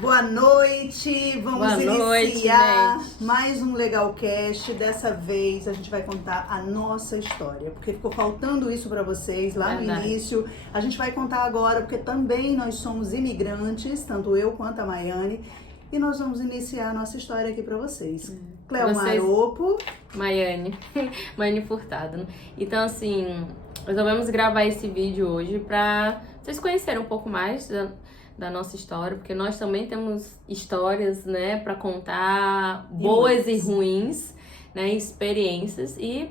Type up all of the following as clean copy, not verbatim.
Boa noite, vamos iniciar mais um Legalcast. Dessa vez a gente vai contar a nossa história, porque ficou faltando isso para vocês lá no início. A gente vai contar agora, porque também nós somos imigrantes, tanto eu quanto a Maiane, e nós vamos iniciar a nossa história aqui para vocês. Cléo Maropo. Maiane Furtado. Então, assim, resolvemos gravar esse vídeo hoje para vocês conhecerem um pouco mais da nossa história, porque nós também temos histórias, né, para contar, boas e ruins, né, experiências, e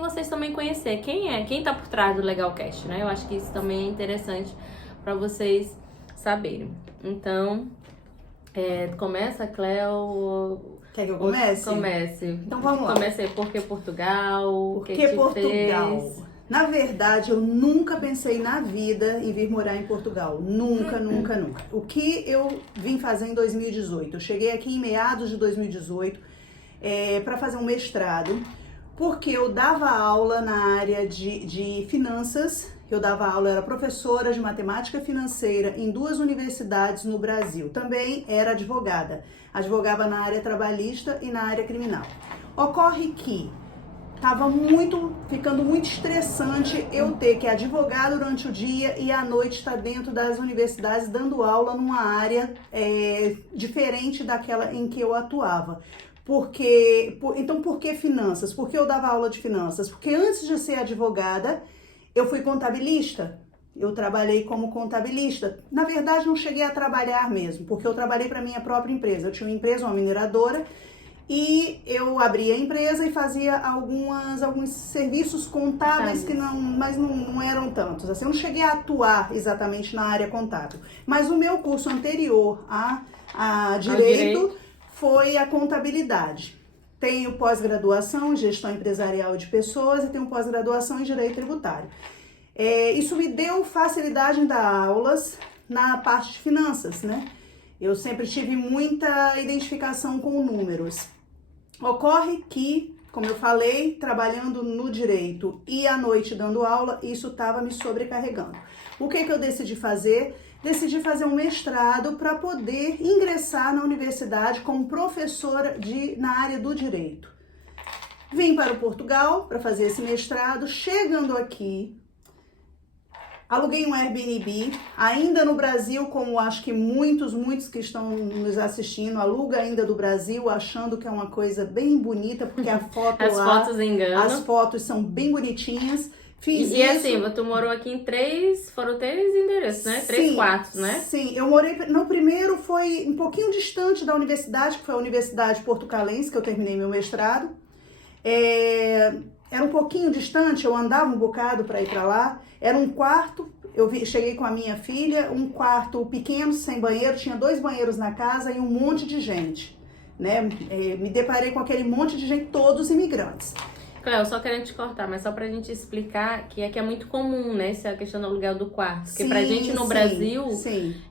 vocês também conhecer quem tá por trás do Legalcast, né? Eu acho que isso também é interessante para vocês saberem. Então, começa, Cléo. Quer que eu comece? Comece. Então vamos lá. Comece. Por que Portugal? Por que Portugal? Fez? Na verdade, eu nunca pensei na vida em vir morar em Portugal. Nunca, nunca, nunca. O que eu vim fazer em 2018? Eu cheguei aqui em meados de 2018 para fazer um mestrado, porque eu dava aula na área de finanças. Eu dava aula, era professora de matemática financeira em 2 universidades no Brasil. Também era advogada. Advogava na área trabalhista e na área criminal. Ocorre que estava ficando muito estressante eu ter que advogar durante o dia e à noite estar dentro das universidades dando aula numa área diferente daquela em que eu atuava. Então, por que finanças? Por que eu dava aula de finanças? Porque antes de ser advogada, eu fui contabilista. Eu trabalhei como contabilista. Na verdade, não cheguei a trabalhar mesmo, porque eu trabalhei para minha própria empresa. Eu tinha uma empresa, uma mineradora, e eu abria a empresa e fazia alguns serviços contábeis mas não eram tantos. Assim, eu não cheguei a atuar exatamente na área contábil. Mas o meu curso anterior a direito foi a contabilidade. Tenho pós-graduação em gestão empresarial de pessoas e tenho pós-graduação em direito tributário. Isso me deu facilidade em dar aulas na parte de finanças, né? Eu sempre tive muita identificação com números. Ocorre que, como eu falei, trabalhando no direito e à noite dando aula, isso estava me sobrecarregando. O que eu decidi fazer? Decidi fazer um mestrado para poder ingressar na universidade como professora na área do direito. Vim para o Portugal para fazer esse mestrado. Chegando aqui, aluguei um Airbnb, ainda no Brasil, como acho que muitos que estão nos assistindo, aluga ainda do Brasil, achando que é uma coisa bem bonita, porque a foto fotos enganam. As fotos são bem bonitinhas. Fiz e isso. Assim, tu morou aqui em 3 endereços, né? 3 quartos, né? Sim, eu morei, no primeiro foi um pouquinho distante da universidade, que foi a Universidade Portucalense, que eu terminei meu mestrado. Era um pouquinho distante, eu andava um bocado para ir para lá. Era um quarto, cheguei com a minha filha, um quarto pequeno, sem banheiro, tinha 2 banheiros na casa e um monte de gente, né? Me deparei com aquele monte de gente, todos imigrantes. Cléo, só querendo te cortar, mas só pra gente explicar que é muito comum, né, essa questão do aluguel do quarto. Porque pra gente no Brasil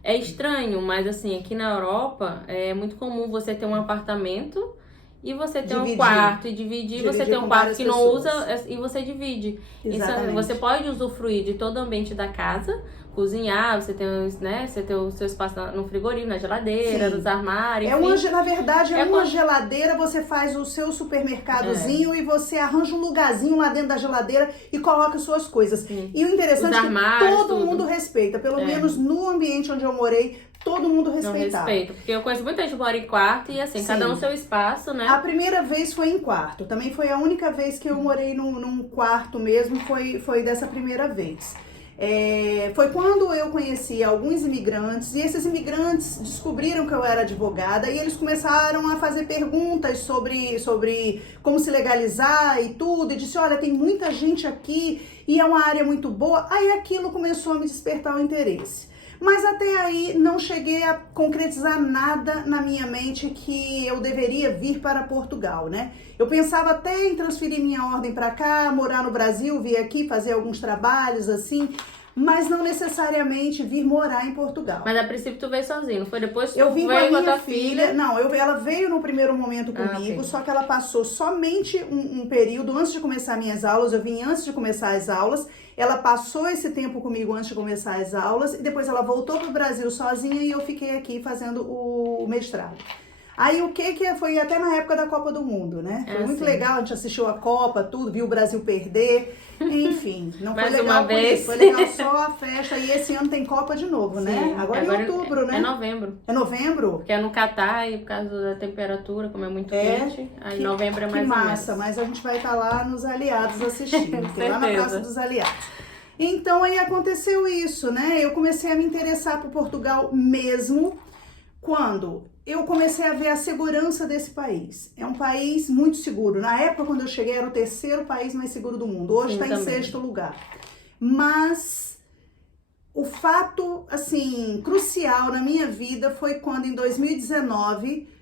é estranho, mas assim, aqui na Europa é muito comum você ter um apartamento e você ter um quarto e dividir, você tem um quarto que não usa e você divide. Exatamente. Então, você pode usufruir de todo o ambiente da casa, cozinhar, você tem, né, você tem o seu espaço no frigorífico, na geladeira, nos armários. Na verdade, uma geladeira, você faz o seu supermercadozinho e você arranja um lugarzinho lá dentro da geladeira e coloca suas coisas. Sim. E o interessante é que todo mundo respeita, pelo menos no ambiente onde eu morei, todo mundo respeitava. Não respeita, porque eu conheço muita gente que mora em quarto e assim, cada um no seu espaço, né? A primeira vez foi em quarto, também foi a única vez que eu morei num quarto mesmo, foi dessa primeira vez. Foi quando eu conheci alguns imigrantes e esses imigrantes descobriram que eu era advogada e eles começaram a fazer perguntas sobre como se legalizar e tudo, e disse, olha, tem muita gente aqui e é uma área muito boa. Aí aquilo começou a me despertar o interesse. Mas até aí não cheguei a concretizar nada na minha mente que eu deveria vir para Portugal, né? Eu pensava até em transferir minha ordem para cá, morar no Brasil, vir aqui fazer alguns trabalhos assim, mas não necessariamente vir morar em Portugal. Mas a princípio tu veio sozinho, não foi depois que Eu tu vim com veio a com a minha tua filha. Não, ela veio no primeiro momento comigo, ok. só que ela passou somente um período antes de começar minhas aulas. Eu vim antes de começar as aulas. Ela passou esse tempo comigo antes de começar as aulas e depois ela voltou para o Brasil sozinha e eu fiquei aqui fazendo o mestrado. Aí o que foi até na época da Copa do Mundo, né? Foi muito legal, a gente assistiu a Copa, tudo, viu o Brasil perder, enfim, não foi legal por isso, foi legal só a festa e esse ano tem Copa de novo, né? Agora em outubro, né? É novembro. É novembro? Porque é no Catar e por causa da temperatura, como é muito quente, aí novembro é mais que ou massa, menos. mas a gente vai estar lá nos aliados assistindo, lá na Praça dos Aliados. Então aí aconteceu isso, né? Eu comecei a me interessar por Portugal mesmo quando eu comecei a ver a segurança desse país. É um país muito seguro. Na época, quando eu cheguei, era o terceiro país mais seguro do mundo. Hoje está em sexto lugar. Mas o fato, assim, crucial na minha vida foi quando, em 2019,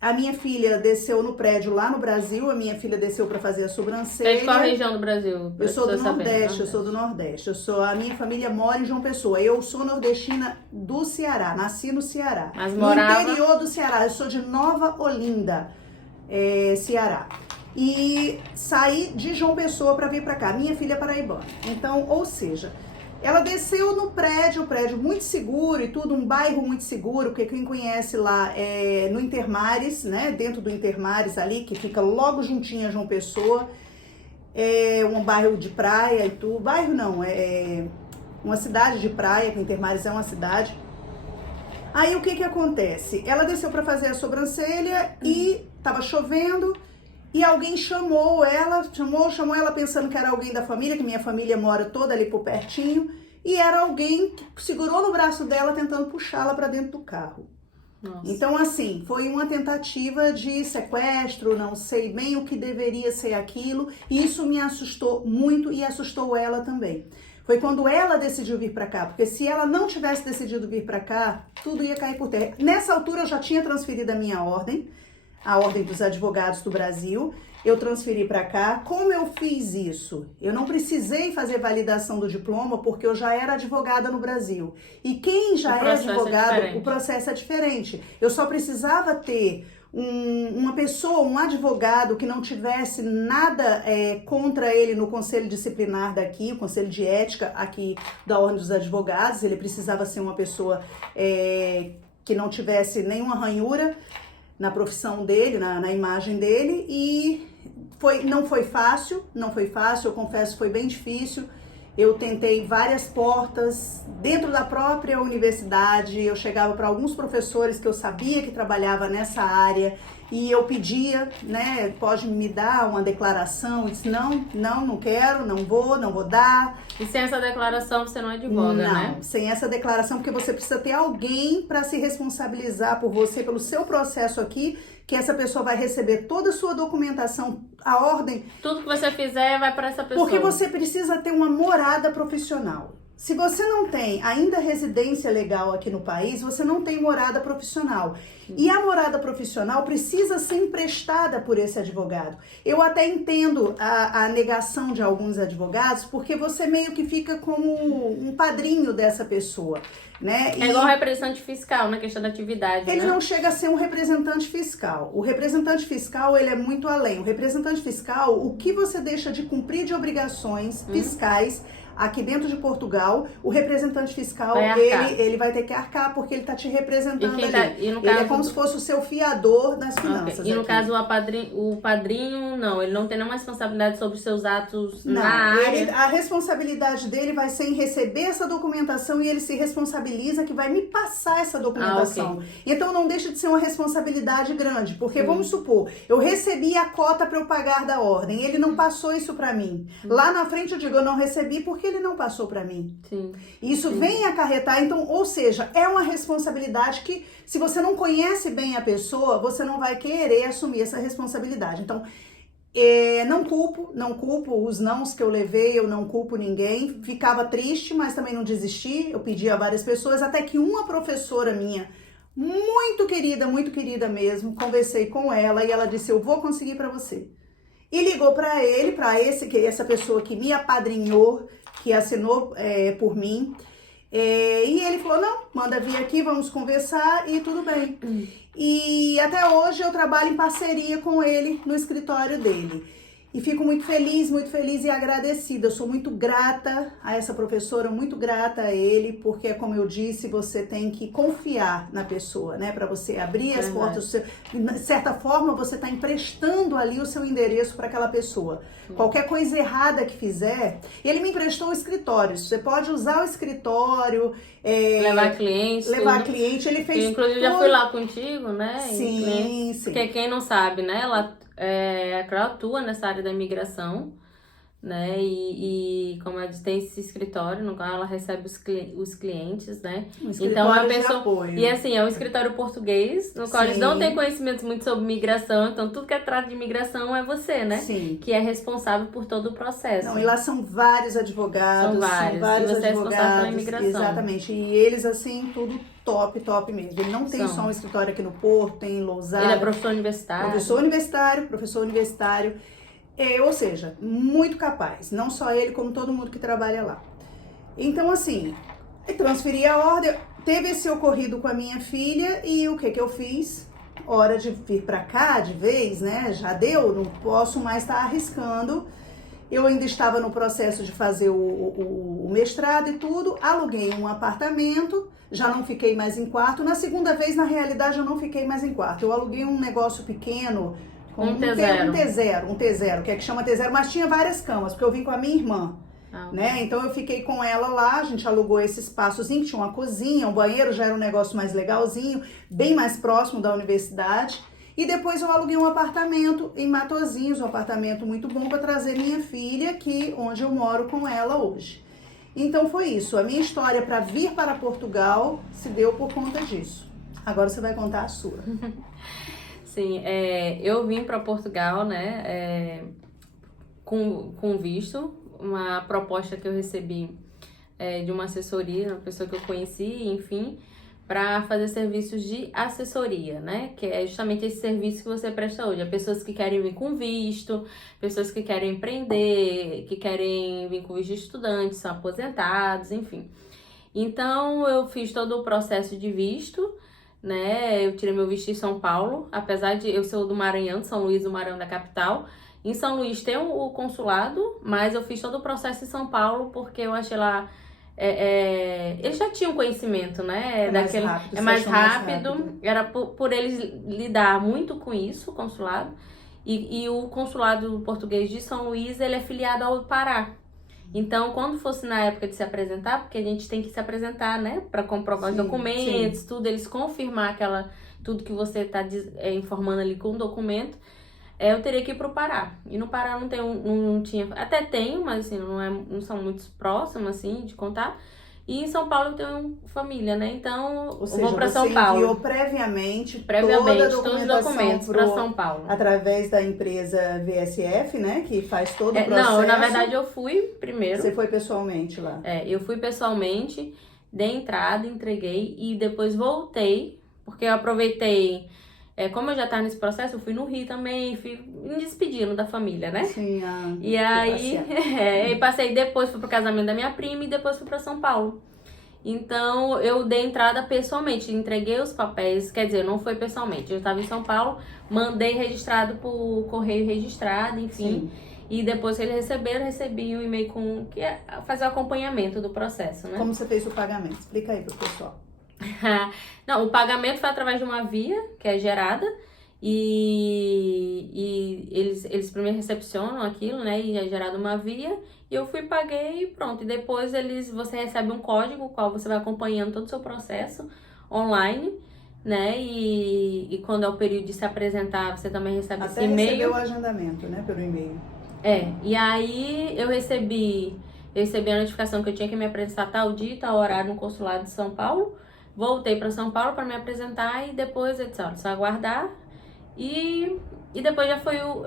a minha filha desceu no prédio lá no Brasil. A minha filha desceu para fazer a sobrancelha. Você qual região do Brasil? Eu sou do Nordeste, eu sou do Nordeste. A minha família mora em João Pessoa. Eu sou nordestina do Ceará, nasci no Ceará. Mas no morava... interior do Ceará, eu sou de Nova Olinda, Ceará. E saí de João Pessoa para vir para cá. Minha filha é paraibana. Então, ou seja, ela desceu no prédio, muito seguro e tudo, um bairro muito seguro, porque quem conhece lá é no Intermares, né? Dentro do Intermares ali, que fica logo juntinho a João Pessoa. É um bairro de praia e tudo. Bairro não, é uma cidade de praia, que Intermares é uma cidade. Aí o que acontece? Ela desceu para fazer a sobrancelha e tava chovendo. E alguém chamou ela pensando que era alguém da família, que minha família mora toda ali por pertinho, e era alguém que segurou no braço dela tentando puxá-la para dentro do carro. Nossa. Então, assim, foi uma tentativa de sequestro, não sei bem o que deveria ser aquilo, e isso me assustou muito e assustou ela também. Foi quando ela decidiu vir para cá, porque se ela não tivesse decidido vir para cá, tudo ia cair por terra. Nessa altura eu já tinha transferido a minha ordem, a Ordem dos Advogados do Brasil, eu transferi para cá. Como eu fiz isso? Eu não precisei fazer validação do diploma porque eu já era advogada no Brasil. E quem já é advogado, o processo é diferente. Eu só precisava ter uma pessoa, um advogado que não tivesse nada contra ele no conselho disciplinar daqui, o conselho de ética aqui da Ordem dos Advogados. Ele precisava ser uma pessoa que não tivesse nenhuma ranhura na profissão dele, na imagem dele, e não foi fácil, eu confesso, foi bem difícil. Eu tentei várias portas dentro da própria universidade, eu chegava para alguns professores que eu sabia que trabalhava nessa área e eu pedia, né, pode me dar uma declaração? Eu disse, não quero, não vou dar. E sem essa declaração você não advoga, né? Não, sem essa declaração, porque você precisa ter alguém para se responsabilizar por você, pelo seu processo aqui, que essa pessoa vai receber toda a sua documentação, a ordem. Tudo que você fizer vai para essa pessoa. Porque você precisa ter uma morada profissional. Se você não tem ainda residência legal aqui no país, você não tem morada profissional. E a morada profissional precisa ser emprestada por esse advogado. Eu até entendo a negação de alguns advogados, porque você meio que fica como um padrinho dessa pessoa, né? É igual representante fiscal na questão da atividade, Ele né? não chega a ser um representante fiscal. O representante fiscal, ele é muito além. O representante fiscal, o que você deixa de cumprir de obrigações fiscais aqui dentro de Portugal, o representante fiscal, ele vai ter que arcar, porque ele está te representando ali. Ele é como se fosse o seu fiador das finanças. E no caso, o padrinho, não, ele não tem nenhuma responsabilidade sobre os seus atos na área. A responsabilidade dele vai ser em receber essa documentação e ele se responsabiliza que vai me passar essa documentação. Então não deixa de ser uma responsabilidade grande, porque vamos supor, eu recebi a cota para eu pagar da ordem, ele não passou isso para mim. Lá na frente eu digo, eu não recebi porque ele não passou para mim. Sim. Isso vem acarretar, então, ou seja, é uma responsabilidade que, se você não conhece bem a pessoa, você não vai querer assumir essa responsabilidade. Então, não culpo os nãos que eu levei, eu não culpo ninguém. Ficava triste, mas também não desisti. Eu pedi a várias pessoas, até que uma professora minha, muito querida mesmo, conversei com ela e ela disse, eu vou conseguir para você. E ligou para essa pessoa que me apadrinhou, que assinou por mim. E ele falou, não, manda vir aqui, vamos conversar e tudo bem. E até hoje eu trabalho em parceria com ele no escritório dele. E fico muito feliz e agradecida. Eu sou muito grata a essa professora, muito grata a ele, porque, como eu disse, você tem que confiar na pessoa, né? Para você abrir as portas. De certa forma, você está emprestando ali o seu endereço para aquela pessoa. Qualquer coisa errada que fizer, ele me emprestou o escritório. Você pode usar o escritório. Levar cliente. Ele fez tudo. Inclusive, já fui lá contigo, né? Sim. Porque quem não sabe, né? Ela atua nessa área da imigração, né? E como ela diz, tem esse escritório no qual ela recebe os clientes, né? Então a pessoa e assim, é um escritório português, no qual eles não têm conhecimentos muito sobre migração, então tudo que é trata de imigração é você, né? Sim. Que é responsável por todo o processo. Não, e lá são vários advogados, são vários e você advogados, é responsável pela imigração. Exatamente. E eles assim, tudo top mesmo. Ele não tem só um escritório aqui no Porto, tem em Lousada. Ele é professor universitário. Professor universitário. Ou seja, muito capaz. Não só ele, como todo mundo que trabalha lá. Então, assim, transferi a ordem. Teve esse ocorrido com a minha filha e o que eu fiz? Hora de vir pra cá de vez, né? Já deu, não posso mais estar arriscando. Eu ainda estava no processo de fazer o mestrado e tudo. Aluguei um apartamento, já não fiquei mais em quarto. Na segunda vez, na realidade, eu não fiquei mais em quarto. Eu aluguei um negócio pequeno, um T0, que chama T0, mas tinha várias camas, porque eu vim com a minha irmã, né? Então eu fiquei com ela lá, a gente alugou esse espaçozinho, que tinha uma cozinha, um banheiro, já era um negócio mais legalzinho, bem mais próximo da universidade. E depois eu aluguei um apartamento em Matosinhos, um apartamento muito bom para trazer minha filha, onde eu moro com ela hoje. Então foi isso, a minha história para vir para Portugal se deu por conta disso. Agora você vai contar a sua. Sim, eu vim para Portugal, né, com visto, uma proposta que eu recebi de uma assessoria, uma pessoa que eu conheci, enfim, para fazer serviços de assessoria, né, que é justamente esse serviço que você presta hoje. Pessoas que querem vir com visto, pessoas que querem empreender, que querem vir com visto de estudante, são aposentados, enfim. Então, eu fiz todo o processo de visto, né, eu tirei meu visto em São Paulo, apesar de eu ser do Maranhão, de São Luís do Maranhão, da capital. Em São Luís tem o consulado, mas eu fiz todo o processo em São Paulo porque eu achei lá, eles já tinham conhecimento, né, é mais rápido, era por eles lidar muito com isso, o consulado, e o consulado português de São Luís, ele é filiado ao Pará. Então, quando fosse na época de se apresentar, porque a gente tem que se apresentar, né, para comprovar os documentos, tudo, eles confirmar tudo que você está informando ali com o documento, eu teria que ir pro Pará. E no Pará não tinha, até tenho, mas assim, não são muito próximos, assim, de contar. E em São Paulo eu tenho família, né? Então, eu vou para São Paulo. Enviou previamente todos os documentos para São Paulo. Através da empresa VSF, né? Que faz todo o processo. Não, na verdade eu fui primeiro. Você foi pessoalmente lá? Eu fui pessoalmente, dei entrada, entreguei e depois voltei, porque eu aproveitei. Como eu já estava nesse processo, eu fui no Rio também, fui me despedindo da família, né? Sim, e aí, passei depois, fui pro casamento da minha prima e depois fui para São Paulo. Então, eu dei entrada pessoalmente, entreguei os papéis, quer dizer, não foi pessoalmente, eu estava em São Paulo, mandei registrado por correio registrado, enfim. Sim. E depois que eles receberam, recebi um e-mail que é fazer o acompanhamento do processo, né? Como você fez o pagamento? Explica aí pro pessoal. Não, o pagamento foi através de uma via que é gerada e eles primeiro recepcionam aquilo, né, e é gerada uma via e eu fui, paguei e pronto. E depois você recebe um código, o qual você vai acompanhando todo o seu processo online, né, e quando é o período de se apresentar, você também recebe esse e-mail. Até recebeu o agendamento, né, pelo e-mail. E aí eu recebi a notificação que eu tinha que me apresentar tal dia, tal horário no consulado de São Paulo. Voltei para São Paulo para me apresentar e depois eu disse, olha, só aguardar. E depois já foi eu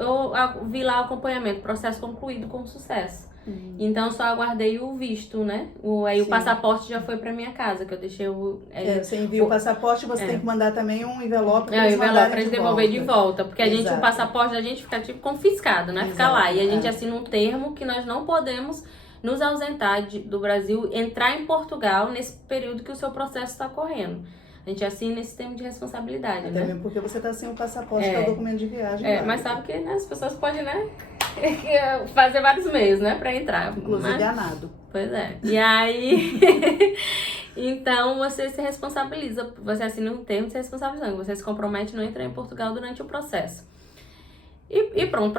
vi lá o acompanhamento, processo concluído com sucesso. Então só aguardei o visto, né? Aí o passaporte já foi para minha casa, que eu deixei você envia o passaporte, você tem que mandar também um envelope para eles devolver de volta. Porque o passaporte da gente fica tipo confiscado, né? Fica lá. E a gente assina um termo que nós não podemos nos ausentar do Brasil, entrar em Portugal nesse período que o seu processo está correndo. A gente assina esse termo de responsabilidade, Até né? mesmo porque você está sem o passaporte, que é o documento de viagem. Mas sabe que, né, as pessoas podem, né, fazer vários meios, né, para entrar. Inclusive ganado. Pois é. E aí, então você se responsabiliza, você assina um termo de se responsabilizando, você se compromete a não entrar em Portugal durante o processo. E pronto,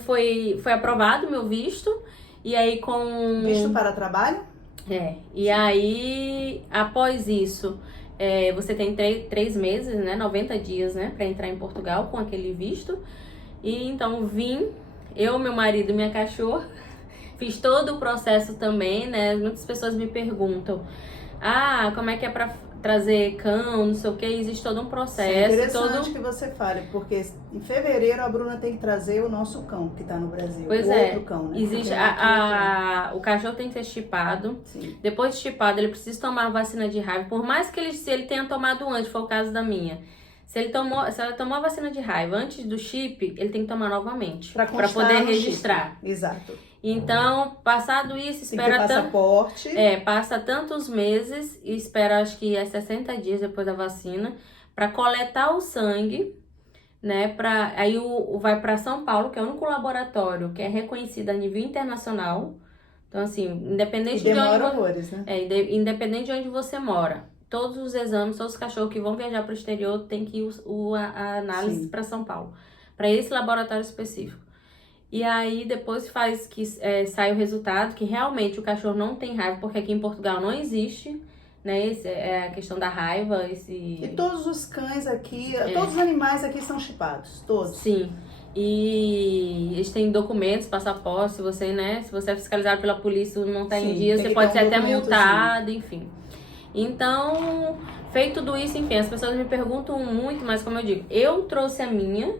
foi aprovado o meu visto, e aí com... Visto para trabalho? E aí, após isso, você tem 3 meses, né, 90 dias, né, para entrar em Portugal com aquele visto. E então vim, eu, meu marido e minha cachorra, fiz todo o processo também, né, muitas pessoas me perguntam, como é que é para trazer cão, não sei o que, existe todo um processo. É interessante que você fale, porque em fevereiro a Bruna tem que trazer o nosso cão, que está no Brasil. Pois outro cão, né? Existe o cachorro tem que ser chipado. Sim. Depois de chipado, ele precisa tomar a vacina de raiva. Por mais que se ele tenha tomado antes, foi o caso da minha. Se ela tomou a vacina de raiva antes do chip, ele tem que tomar novamente. Para poder registrar. Chip. Exato. Então, passado isso, espera... Tem que ter passaporte. Passa tantos meses e espera, acho que 60 dias depois da vacina, para coletar o sangue, né? Aí vai para São Paulo, que é o único laboratório que é reconhecido a nível internacional. Então, assim, independente de onde... horrores, né? Independente de onde você mora. Todos os exames, todos os cachorros que vão viajar para o exterior tem que ir a análise para São Paulo. Para esse laboratório específico. E aí depois faz que sai o resultado que realmente o cachorro não tem raiva, porque aqui em Portugal não existe, né? A questão da raiva, E todos os cães aqui, todos os animais aqui são chipados, todos. Sim. E eles têm documentos, passaporte, se você é fiscalizado pela polícia, não tá em dia, você pode ser até multado, enfim. Então, feito tudo isso, enfim, as pessoas me perguntam muito, mas como eu digo, eu trouxe a minha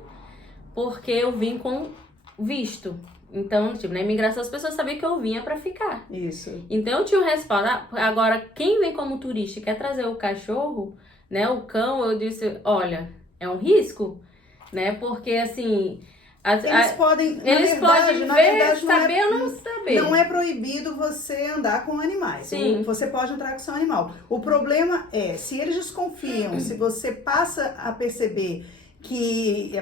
porque eu vim com visto. Então, na imigração as pessoas sabiam que eu vinha pra ficar. Isso. Então eu tinha um respaldo. Agora, quem vem como turista e quer trazer o cachorro, né, o cão, eu disse, olha, é um risco, né, porque assim... Eles podem saber ou não saber. Não é proibido você andar com animais. Sim. Você pode entrar com seu animal. O problema é, se eles desconfiam, se você passa a perceber que...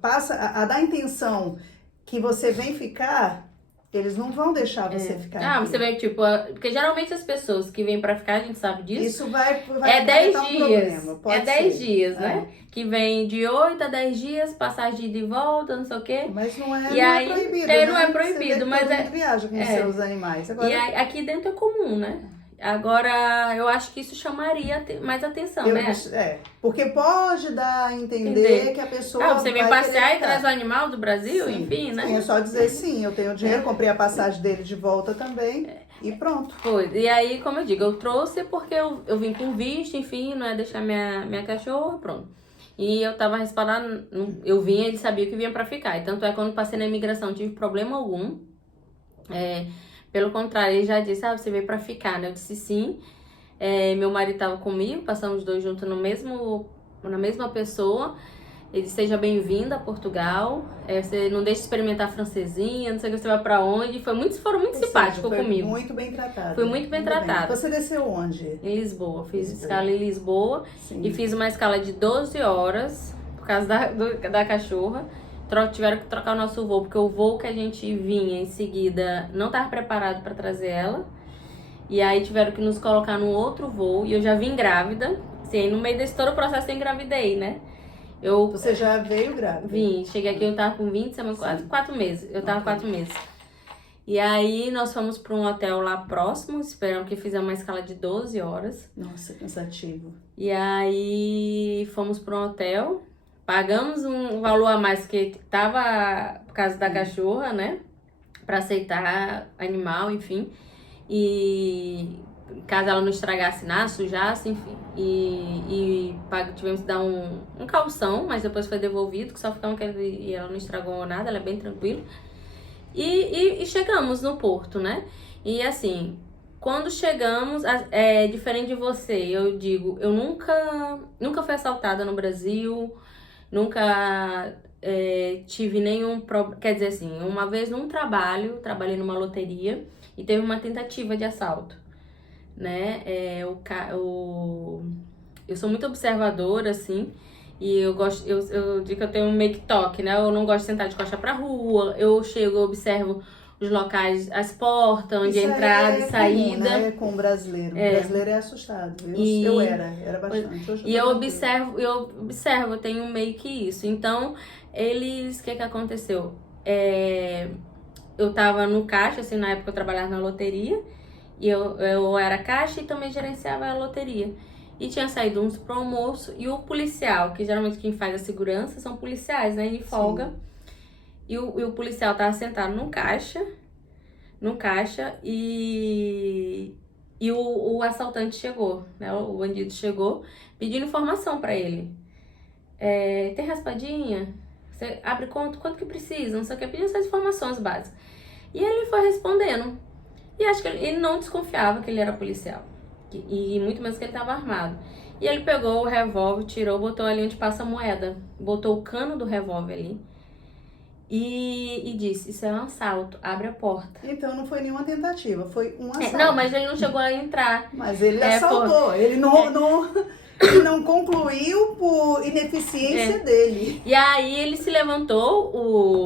passa a dar a intenção que você vem ficar, eles não vão deixar você ficar aqui. Você vê, tipo, porque geralmente as pessoas que vêm pra ficar, a gente sabe disso. Isso vai 10 dias. Pode 10 ser. dias, né? Que vem de 8 a 10 dias, passagem de ida e volta, não sei o quê. Mas não é, proibido, né? Não é proibido, mas todo mundo viaja com seus animais. Agora, E aí, aqui dentro é comum, né? Agora, eu acho que isso chamaria mais atenção, né? Porque pode dar a entender que a pessoa você vem passear e traz o animal do Brasil, sim, enfim, né? Sim, é só dizer sim, eu tenho dinheiro, comprei a passagem dele de volta também e pronto. Pois, e aí, como eu digo, eu trouxe porque eu vim com visto, enfim, não é deixar minha cachorra, pronto. E eu tava respaldada, eu vinha, ele sabia que vinha pra ficar. E tanto é que quando passei na imigração, não tive problema algum. Pelo contrário, ele já disse, você veio pra ficar, né? Eu disse sim. Meu marido tava comigo, passamos os dois juntos na mesma pessoa. Ele disse, seja bem-vinda a Portugal. Você não deixe de experimentar francesinha, não sei o que, você vai pra onde. Foram muito simpáticos comigo. Muito bem tratado. Fui muito bem tratada. Você desceu onde? Em Lisboa. Fiz escala em Lisboa. Sim. E fiz uma escala de 12 horas, por causa da cachorra. Tiveram que trocar o nosso voo, porque o voo que a gente vinha em seguida não estava preparado para trazer ela. E aí tiveram que nos colocar no outro voo. E eu já vim grávida. Assim, no meio desse todo o processo eu engravidei, né? Você já veio grávida? Vim. Cheguei aqui, eu tava com 20 semanas, quase 4 meses. Eu tava 4 meses. E aí nós fomos para um hotel lá próximo, esperamos que fizemos uma escala de 12 horas. Nossa, cansativo. E aí fomos para um hotel. Pagamos um valor a mais que tava por causa da cachorra, né? Pra aceitar animal, enfim. E caso ela não estragasse nada, sujasse, enfim. E tivemos que dar um calção, mas depois foi devolvido, que só ficamos e ela não estragou nada, ela é bem tranquila. E chegamos no Porto, né? E assim, quando chegamos, diferente de você, eu digo, eu nunca fui assaltada no Brasil. Nunca tive nenhum problema. Quer dizer assim, uma vez num trabalho, trabalhei numa loteria e teve uma tentativa de assalto, né? Eu sou muito observadora, assim, e eu digo que eu tenho um make talk, né? Eu não gosto de sentar de costa pra rua, eu chego, eu observo os locais, as portas, onde é entrada e saída. Comum, né? Com o brasileiro. O brasileiro é assustado. Eu era bastante. Hoje E eu observo, eu tenho meio que isso. Então, o que aconteceu? Eu tava no caixa, assim, na época eu trabalhava na loteria, e eu era caixa e também gerenciava a loteria. E tinha saído uns pro almoço, e o policial, que geralmente quem faz a segurança são policiais, né, em folga. Sim. E o policial tava sentado no caixa e o assaltante chegou, né? O bandido chegou pedindo informação pra ele. Tem raspadinha? Você abre conta? Quanto que precisa? Não sei o que, pedindo essas informações básicas. E ele foi respondendo. E acho que ele não desconfiava que ele era policial. E muito menos que ele estava armado. E ele pegou o revólver, tirou, botou ali onde passa a moeda. Botou o cano do revólver ali. E disse, isso é um assalto, abre a porta. Então não foi nenhuma tentativa, foi um assalto. Não, mas ele não chegou a entrar. Mas ele assaltou, ele não concluiu por ineficiência dele. E aí ele se levantou,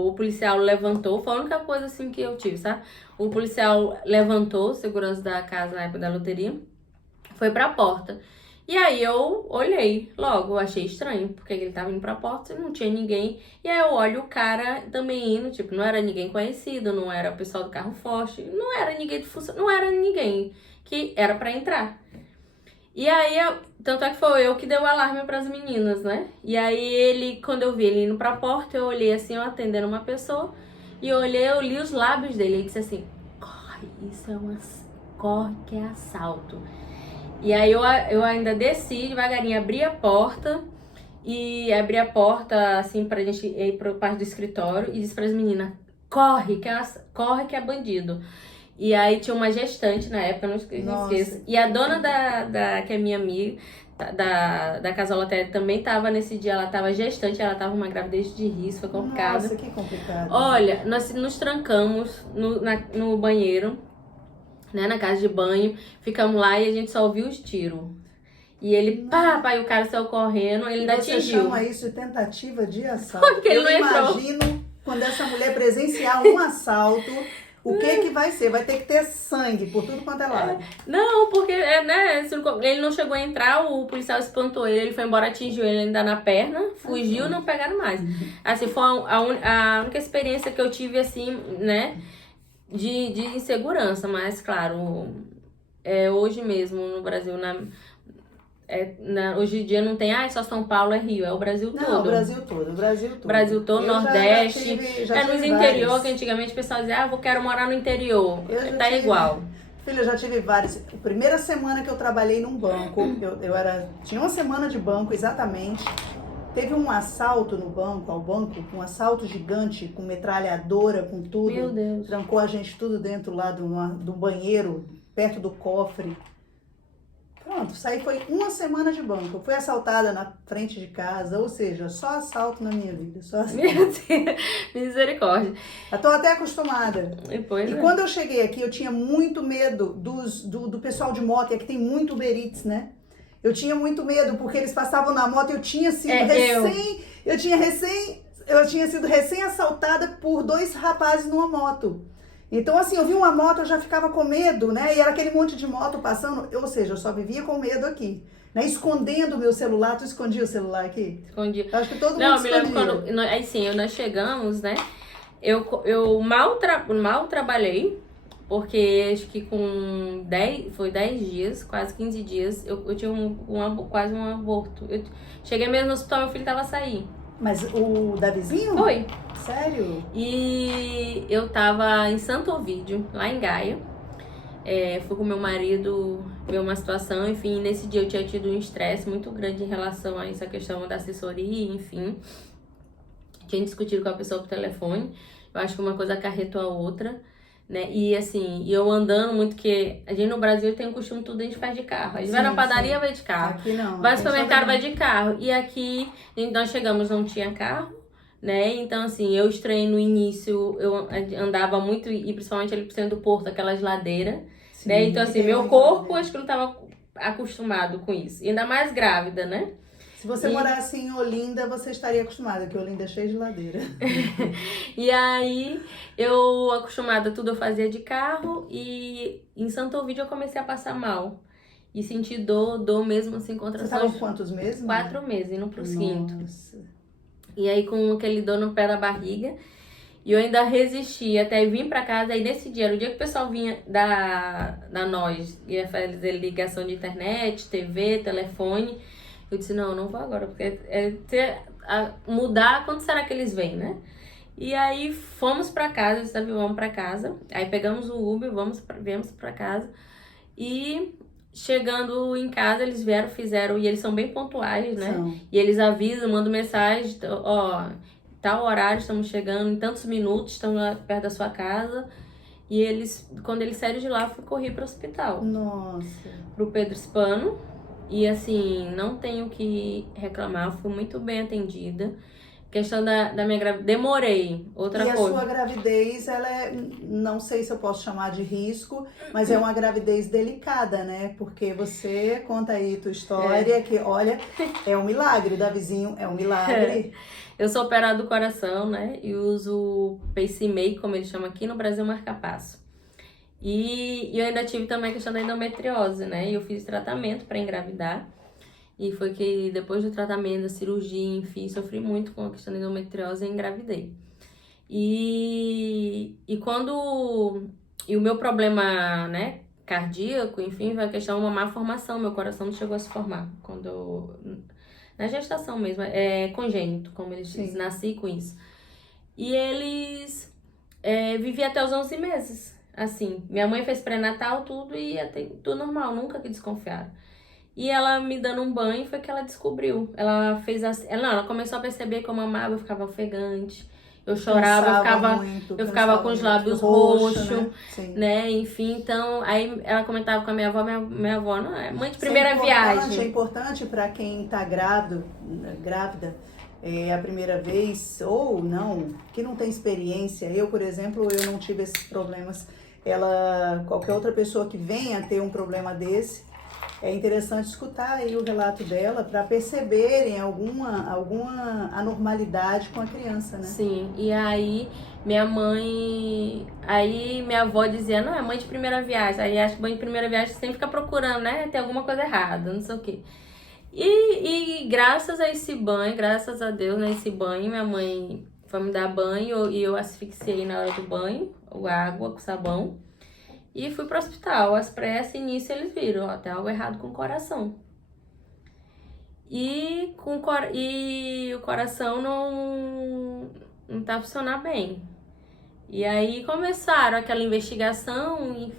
o policial levantou, foi a única coisa assim que eu tive, sabe? O policial levantou, segurança da casa na época da loteria, foi pra porta. E aí eu olhei logo, eu achei estranho, porque ele tava indo pra porta e não tinha ninguém. E aí eu olho o cara também indo, tipo, não era ninguém conhecido, não era o pessoal do carro forte, não era ninguém de função, não era ninguém que era pra entrar. E aí, tanto é que foi eu que dei o alarme pras meninas, né? E aí quando eu vi ele indo pra porta, eu olhei assim, eu atendendo uma pessoa, e eu li os lábios dele, e disse assim, corre, corre que é assalto. E aí eu ainda desci devagarinho, abri a porta assim pra gente ir pra parte do escritório e disse pras meninas, corre que é bandido. E aí tinha uma gestante na época, não esqueço. E a dona que é minha amiga, da Casa Lotérica também tava nesse dia, ela tava gestante, ela tava uma gravidez de risco, foi complicado. Nossa, que complicado. Olha, nós nos trancamos no banheiro, né, na casa de banho, ficamos lá e a gente só ouviu os tiros. E ele, e o cara saiu correndo, ele ainda atingiu. Você chama isso de tentativa de assalto. Porque ele não entrou. Imagino quando essa mulher presenciar um assalto, o que vai ser? Vai ter que ter sangue por tudo quanto é lado. Não, porque né, ele não chegou a entrar, o policial espantou ele foi embora, atingiu ele ainda na perna, fugiu, não pegaram mais. Assim, foi a única experiência que eu tive, assim, né, de insegurança, mas claro, hoje mesmo no Brasil, hoje em dia não tem, só São Paulo é Rio, é o Brasil todo. Não, o Brasil todo. Nordeste, já tive nos interior, que antigamente o pessoal dizia, eu quero morar no interior, igual. Filha, eu já tive vários. A primeira semana que eu trabalhei num banco, tinha uma semana de banco exatamente. Teve um assalto no banco, um assalto gigante, com metralhadora, com tudo. Meu Deus. Trancou a gente tudo dentro lá do banheiro, perto do cofre. Pronto, isso aí foi uma semana de banco. Eu fui assaltada na frente de casa, ou seja, só assalto na minha vida. Só assalto. Meu Deus, misericórdia. Eu tô até acostumada. E quando eu cheguei aqui, eu tinha muito medo do pessoal de moto, e aqui tem muito Uber Eats, né? Eu tinha muito medo, porque eles passavam na moto e eu tinha sido eu tinha sido recém assaltada por 2 rapazes numa moto. Então, assim, eu vi uma moto, eu já ficava com medo, né? E era aquele monte de moto passando, ou seja, eu só vivia com medo aqui. Né? Escondendo o meu celular, tu escondia o celular aqui? Escondi. Acho que todo mundo Não, escondia. me lembro quando, aí sim, nós chegamos, né? Eu mal trabalhei, porque acho que foi 10 dias, quase 15 dias, eu tinha quase um aborto. Eu cheguei mesmo no hospital, meu filho tava a sair. Mas o da vizinho? Foi. Sério? E eu tava em Santo Ovídio, lá em Gaia. Fui com meu marido ver uma situação, enfim, nesse dia eu tinha tido um estresse muito grande em relação a essa questão da assessoria, enfim. Tinha discutido com a pessoa por telefone. Eu acho que uma coisa acarretou a outra, né? E assim, eu andando muito, que a gente no Brasil tem o costume tudo, a gente faz de carro. A gente vai na padaria, vai de carro. Aqui não. Vai no supermercado, vai de carro. E aqui, nós chegamos, não tinha carro, né? Então, assim, eu estranhei no início, eu andava muito, e principalmente ali pro centro do Porto, aquelas ladeiras, Sim, né? Então, que assim, tem meu muita corpo, ladeira. acho que não tava acostumado com isso. E ainda mais grávida, né? Se você morasse em Olinda, você estaria acostumada, que Olinda é cheio de ladeira. E aí, eu, acostumada a tudo, eu fazia de carro, e em Santo Ovídio eu comecei a passar mal. E senti dor mesmo, assim, Você estava com contrações. quantos meses? 4 meses, indo pro 5. Nossa. E aí, com aquele dor no pé da barriga. E eu ainda resisti até vir pra casa. Aí nesse dia, no dia que o pessoal vinha da Nós, ia fazer ligação de internet, TV, telefone, eu disse, não, eu não vou agora, porque mudar, quando será que eles vêm, né? E aí fomos pra casa, eu disse, vamos pra casa. Aí pegamos o Uber, viemos pra casa. E chegando em casa, eles fizeram, e eles são bem pontuais, né? São. E eles avisam, mandam mensagem, ó, tal horário, estamos chegando, em tantos minutos, estamos lá perto da sua casa. E eles, quando eles saíram de lá, eu corri para o hospital. Nossa. Pro Pedro Spano. E assim, não tenho o que reclamar, fui muito bem atendida. Questão da minha gravidez, demorei, outra E coisa. a sua gravidez, ela é, não sei se eu posso chamar de risco, mas é uma gravidez delicada, né? Porque você conta aí tua história, que olha, é um milagre, Davizinho, é um milagre. Eu sou operada do coração, né? E uso pacemaker, como eles chamam aqui no Brasil, marca-passo. E eu ainda tive também a questão da endometriose, né? E eu fiz tratamento para engravidar. E foi que depois do tratamento, da cirurgia, enfim, sofri muito com a questão da endometriose e engravidei. E o meu problema, né, cardíaco, enfim, foi a questão de uma má formação. Meu coração não chegou a se formar na gestação mesmo, é congênito, como eles dizem, nasci com isso. E eles vivi até os 11 meses, assim. Minha mãe fez pré-natal, tudo, e até tudo normal, nunca que desconfiaram. E ela me dando um banho, foi que ela descobriu. Ela fez assim, ela começou a perceber que eu mamava, eu ficava ofegante. Eu chorava, eu ficava com os lábios roxos, né? Enfim, então, aí ela comentava com a minha avó, não, é mãe de primeira viagem. É importante para quem tá grávida, a primeira vez, ou não, que não tem experiência. Eu, por exemplo, eu não tive esses problemas. Qualquer outra pessoa que venha ter um problema desse, é interessante escutar aí o relato dela para perceberem alguma anormalidade com a criança, né? Sim, e aí minha avó dizia, não, é mãe de primeira viagem. Aí acho que mãe de primeira viagem sempre fica procurando, né? Tem alguma coisa errada, não sei o quê. E graças a esse banho, graças a Deus, nesse banho, minha mãe foi me dar banho e eu asfixiei na hora do banho, água com sabão. E fui pro hospital. As pressas, início, eles viram, ó, tem algo errado com o coração. E o coração não tá funcionando bem. E aí começaram aquela investigação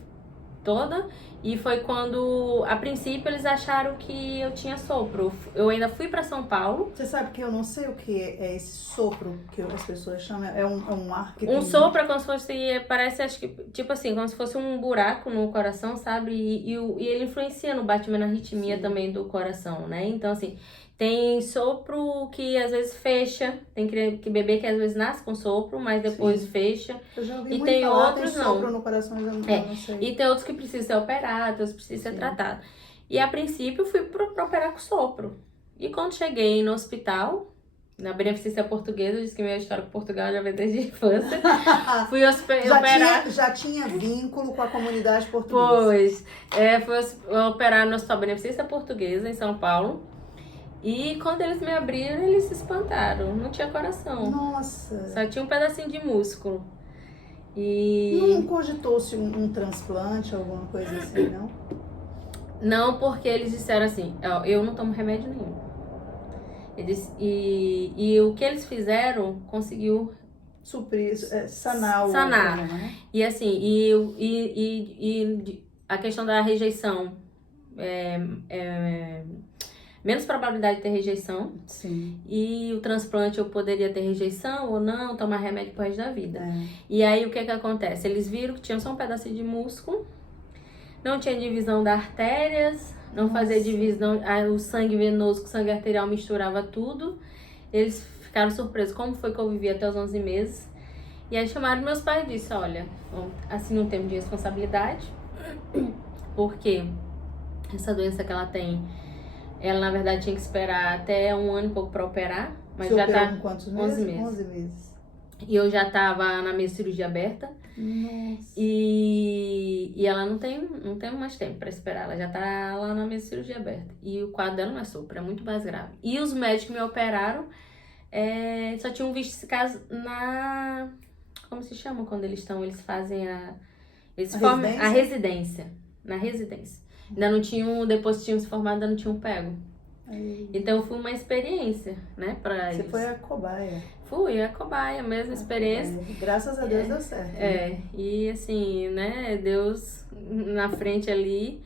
toda. E foi quando, a princípio, eles acharam que eu tinha sopro. Eu ainda fui pra São Paulo. Você sabe que eu não sei o que é esse sopro que as pessoas chamam. É um ar que Sopro é como se fosse, parece, acho que, tipo assim, como se fosse um buraco no coração, sabe? E ele influencia no batimento, na arritmia também do coração, né? Então, assim, tem sopro que às vezes fecha, tem que bebê que às vezes nasce com sopro, mas depois fecha. Eu já ouvi e muito tem falar, outros tem sopro no coração, mas eu não sei. E tem outros que precisam ser operados, outros precisam ser tratados. E a princípio eu fui pra operar com sopro. E quando cheguei no hospital, na Beneficência Portuguesa, disse que minha história com Portugal já veio desde a infância. Fui operar. Já tinha vínculo com a comunidade portuguesa. Pois, fui operar no Hospital Beneficência Portuguesa, em São Paulo. E quando eles me abriram, eles se espantaram. Não tinha coração. Nossa! Só tinha um pedacinho de músculo. Não cogitou-se um transplante, alguma coisa assim, não? Não, porque eles disseram assim, eu não tomo remédio nenhum. E o que eles fizeram conseguiu suprir, sanar o problema, né? E assim, a questão da rejeição, menos probabilidade de ter rejeição. Sim. E o transplante eu poderia ter rejeição ou não, tomar remédio pro resto da vida. E aí o que acontece? Eles viram que tinha só um pedacinho de músculo, não tinha divisão das artérias, não fazia divisão, o sangue venoso com o sangue arterial misturava tudo. Eles ficaram surpresos como foi que eu vivi até os 11 meses. E aí chamaram meus pais e disse, olha, assim um termo de responsabilidade, porque essa doença que ela tem, ela na verdade tinha que esperar até 1 ano e pouco para operar, mas Você já operou tá com quantos 11 meses? meses. 11 meses. E eu já tava na minha cirurgia aberta. Nossa. E ela não tem mais tempo pra esperar. Ela já tá lá na minha cirurgia aberta. E o quadro dela não é sopro, é muito mais grave. E os médicos que me operaram só tinham visto esse caso na... Como se chama quando eles fazem eles formam a residência. Na residência. Ainda não tinham, depois que tinham se formado, ainda não tinham pego. Aí. Então foi uma experiência, né, pra Você eles. foi a cobaia. Fui a cobaia, mesma experiência. Graças a Deus deu certo. Né? E assim, né, Deus na frente ali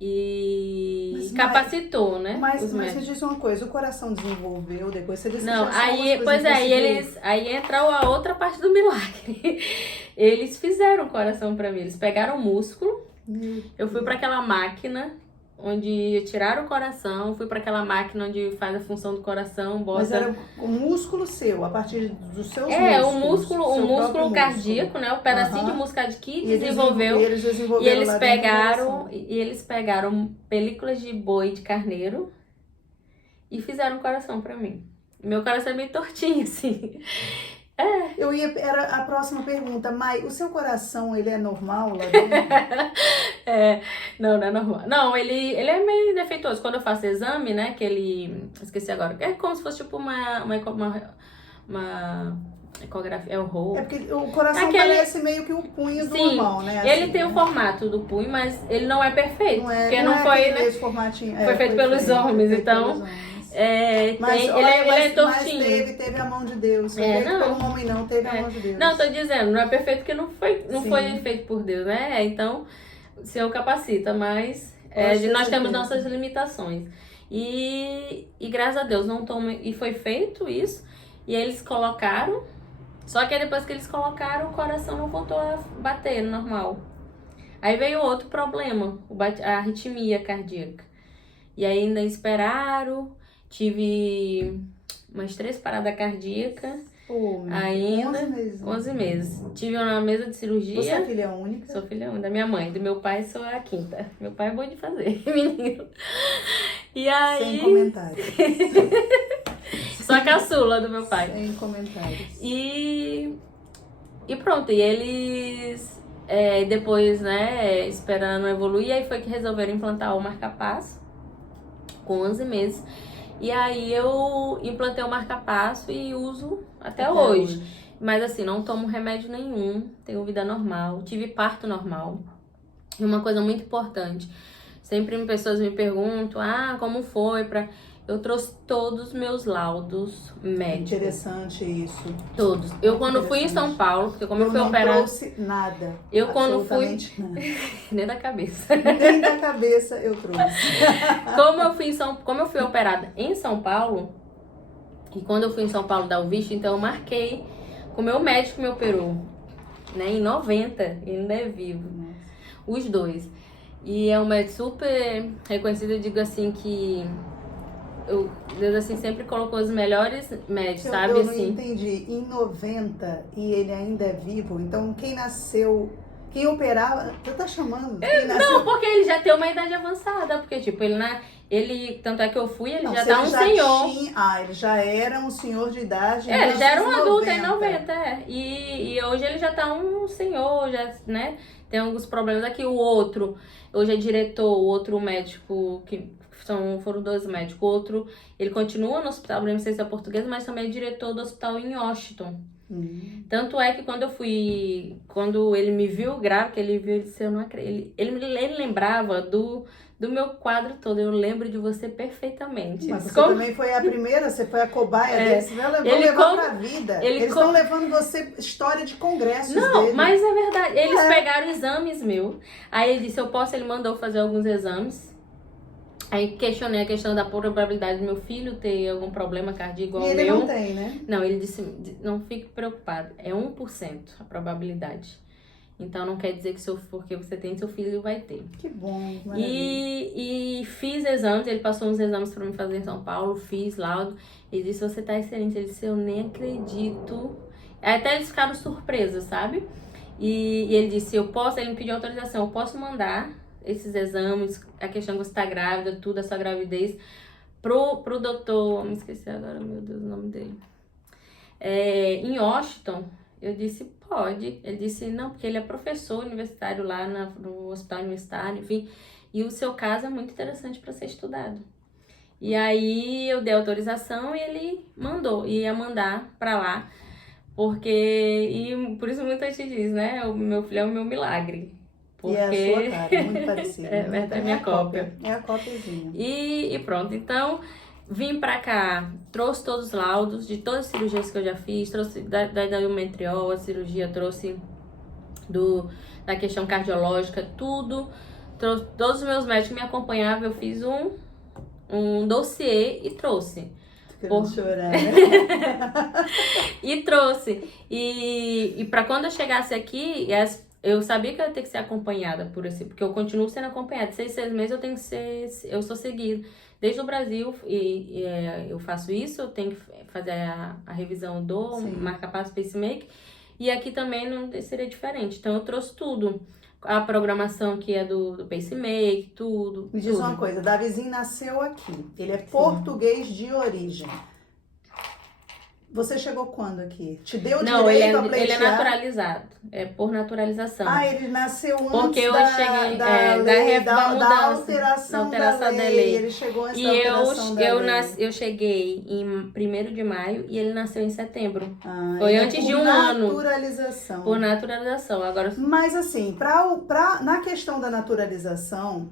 e capacitou, né? Mas me diz uma coisa, o coração desenvolveu depois, você disse não, que já aí, pois é, aí entra a outra parte do milagre. Eles fizeram o coração pra mim, eles pegaram o músculo, eu fui pra aquela máquina onde tiraram o coração, fui para aquela máquina onde faz a função do coração, bota... Mas era o músculo seu, a partir dos seus músculos. O músculo cardíaco, né? O pedacinho de músculo que desenvolveu. E eles pegaram películas de boi de carneiro e fizeram um coração para mim. Meu coração é meio tortinho, assim. Era a próxima pergunta, Mai, o seu coração, ele é normal lá dentro? Não é normal. Não, ele é meio defeituoso. Quando eu faço exame, né, que ele... Esqueci agora. É como se fosse tipo uma ecografia, é o rolo. É porque o coração parece meio que o punho do irmão, né? Assim, ele tem o formato do punho, mas ele não é perfeito. Porque não foi, né? Formatinho. Foi feito pelos homens, então... Mas ele é tortinho. Mas teve a mão de Deus. Foi feito pelo homem, não teve a mão de Deus. Não, tô dizendo, não é perfeito porque não foi feito por Deus, né? Então, o Senhor capacita, mas nós temos nossas limitações. E graças a Deus, e foi feito isso, e eles colocaram, só que depois que eles colocaram, o coração não voltou a bater normal. Aí veio outro problema, a arritmia cardíaca. E aí ainda esperaram. Tive umas 3 paradas cardíacas. Ainda. 11 meses. Tive uma mesa de cirurgia. Você é filha única? Sou filha única da minha mãe. Do meu pai sou a quinta. Meu pai é bom de fazer, menino. E aí... Sem comentários. Sou a caçula do meu pai. Sem comentários. E pronto. E eles... depois, né, esperando evoluir, aí foi que resolveram implantar o marca-passo com 11 meses. E aí eu implantei o marca-passo e uso até hoje. Mas assim, não tomo remédio nenhum, tenho vida normal, tive parto normal. E uma coisa muito importante, sempre pessoas me perguntam, como foi Eu trouxe todos os meus laudos médicos. Interessante isso. Todos. Eu quando fui em São Paulo, porque como eu fui operada... Eu não trouxe nada. Eu quando fui... Nada. Nem da cabeça. Nem da cabeça eu trouxe. Como eu fui operada em São Paulo, e quando eu fui em São Paulo dar o visto, então eu marquei com o meu médico que me operou, né, em 90, ele ainda é vivo. Nossa. Os dois. E é um médico super reconhecido, eu digo assim que... Deus assim sempre colocou os melhores médicos, sabe? Eu não assim. entendi. Em 90 e ele ainda é vivo, então quem nasceu, quem operava, você tá chamando? Não, porque ele já tem uma idade avançada, porque tipo, tanto é que eu fui, ele já tá um senhor. Ele já era um senhor de idade. Ele já era um adulto em 90, E hoje ele já tá um senhor, já, né? Tem alguns problemas aqui. O outro, hoje é diretor, o outro médico que foram 2 médicos. O outro, ele continua no hospital, não sei se é português, mas também é diretor do hospital em Washington. Tanto é que quando ele me viu grávida, que ele viu, ele disse, eu não acredito. Ele lembrava do meu quadro todo. Eu lembro de você perfeitamente. Mas você também foi a primeira, você foi a cobaia deles. Você vai levar pra vida. Eles estão levando você história de congressos dele. Mas é verdade. Eles pegaram exames meus. Aí ele disse, ele mandou fazer alguns exames. Aí questionei a questão da probabilidade do meu filho ter algum problema cardíaco igual ao meu. E ele não tem, né? Não, ele disse, não fique preocupado, é 1% a probabilidade. Então não quer dizer que porque você tem, seu filho vai ter. Que bom, maravilha. E fiz exames, ele passou uns exames para me fazer em São Paulo, fiz laudo. Ele disse, você tá excelente. Ele disse, eu nem acredito. Até eles ficaram surpresos, sabe? E ele disse, ele me pediu autorização, eu posso mandar esses exames, a questão que você tá grávida, tudo, a sua gravidez, pro doutor, me esqueci agora, meu Deus, o nome dele. Em Washington. Eu disse, pode. Ele disse, não, porque ele é professor universitário lá no hospital universitário, enfim. E o seu caso é muito interessante para ser estudado. E aí eu dei autorização e ele ia mandar para lá. E por isso muita gente diz, né? O meu filho é o meu milagre. Porque... E é a sua cara, muito parecida. É a minha cópia. É a cópiazinha. E pronto, então... Vim pra cá, trouxe todos os laudos de todas as cirurgias que eu já fiz, trouxe da endometriose, a cirurgia, trouxe da questão cardiológica, tudo. Trouxe, todos os meus médicos me acompanhavam, eu fiz um dossiê e trouxe. Querendo chorar, né? E trouxe. E pra quando eu chegasse aqui, eu sabia que eu ia ter que ser acompanhada porque eu continuo sendo acompanhada. 6 meses eu sou seguida. Desde o Brasil, eu faço isso, eu tenho que fazer a revisão do marca-passo pacemaker. E aqui também não seria diferente. Então, eu trouxe tudo. A programação que é do pacemaker, tudo. Me diz uma coisa, Davizinho nasceu aqui. Ele é português de origem. Você chegou quando aqui? Te deu direito a pleitear? Ele é naturalizado. É por naturalização. Ele nasceu antes porque eu cheguei da alteração da lei. Ele chegou antes da alteração da lei. Eu cheguei em 1º de maio e ele nasceu em setembro. Foi antes de um ano. Naturalização. Por naturalização. Agora... Mas assim, na questão da naturalização,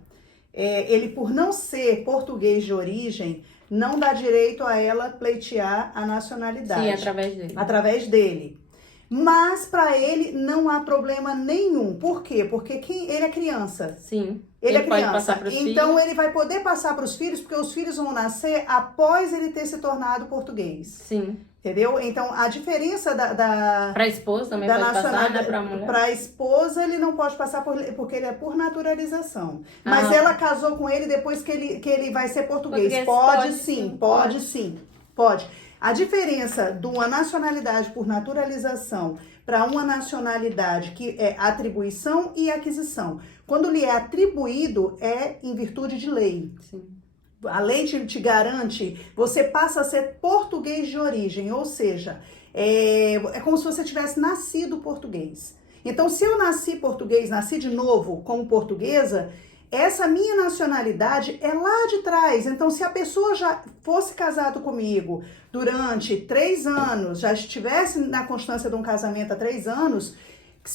ele por não ser português de origem, não dá direito a ela pleitear a nacionalidade. Sim, através dele. Através dele. Mas para ele não há problema nenhum. Por quê? Porque ele é criança. Sim. Ele é pode criança. Passar pros então filhos. Ele vai poder passar para os filhos, porque os filhos vão nascer após ele ter se tornado português. Sim. Entendeu? Então, a diferença Para a esposa também pode passar, né? Para a mulher. Para a esposa, ele não pode passar porque ele é por naturalização. Mas ela casou com ele depois que ele vai ser português. Pode sim. A diferença de uma nacionalidade por naturalização para uma nacionalidade que é atribuição e aquisição. Quando lhe é atribuído, é em virtude de lei. Sim. A lei te garante, você passa a ser português de origem, ou seja, é como se você tivesse nascido português. Então, se eu nasci português, nasci de novo como portuguesa, essa minha nacionalidade é lá de trás. Então, se a pessoa já fosse casado comigo durante 3 anos, já estivesse na constância de um casamento há 3 anos,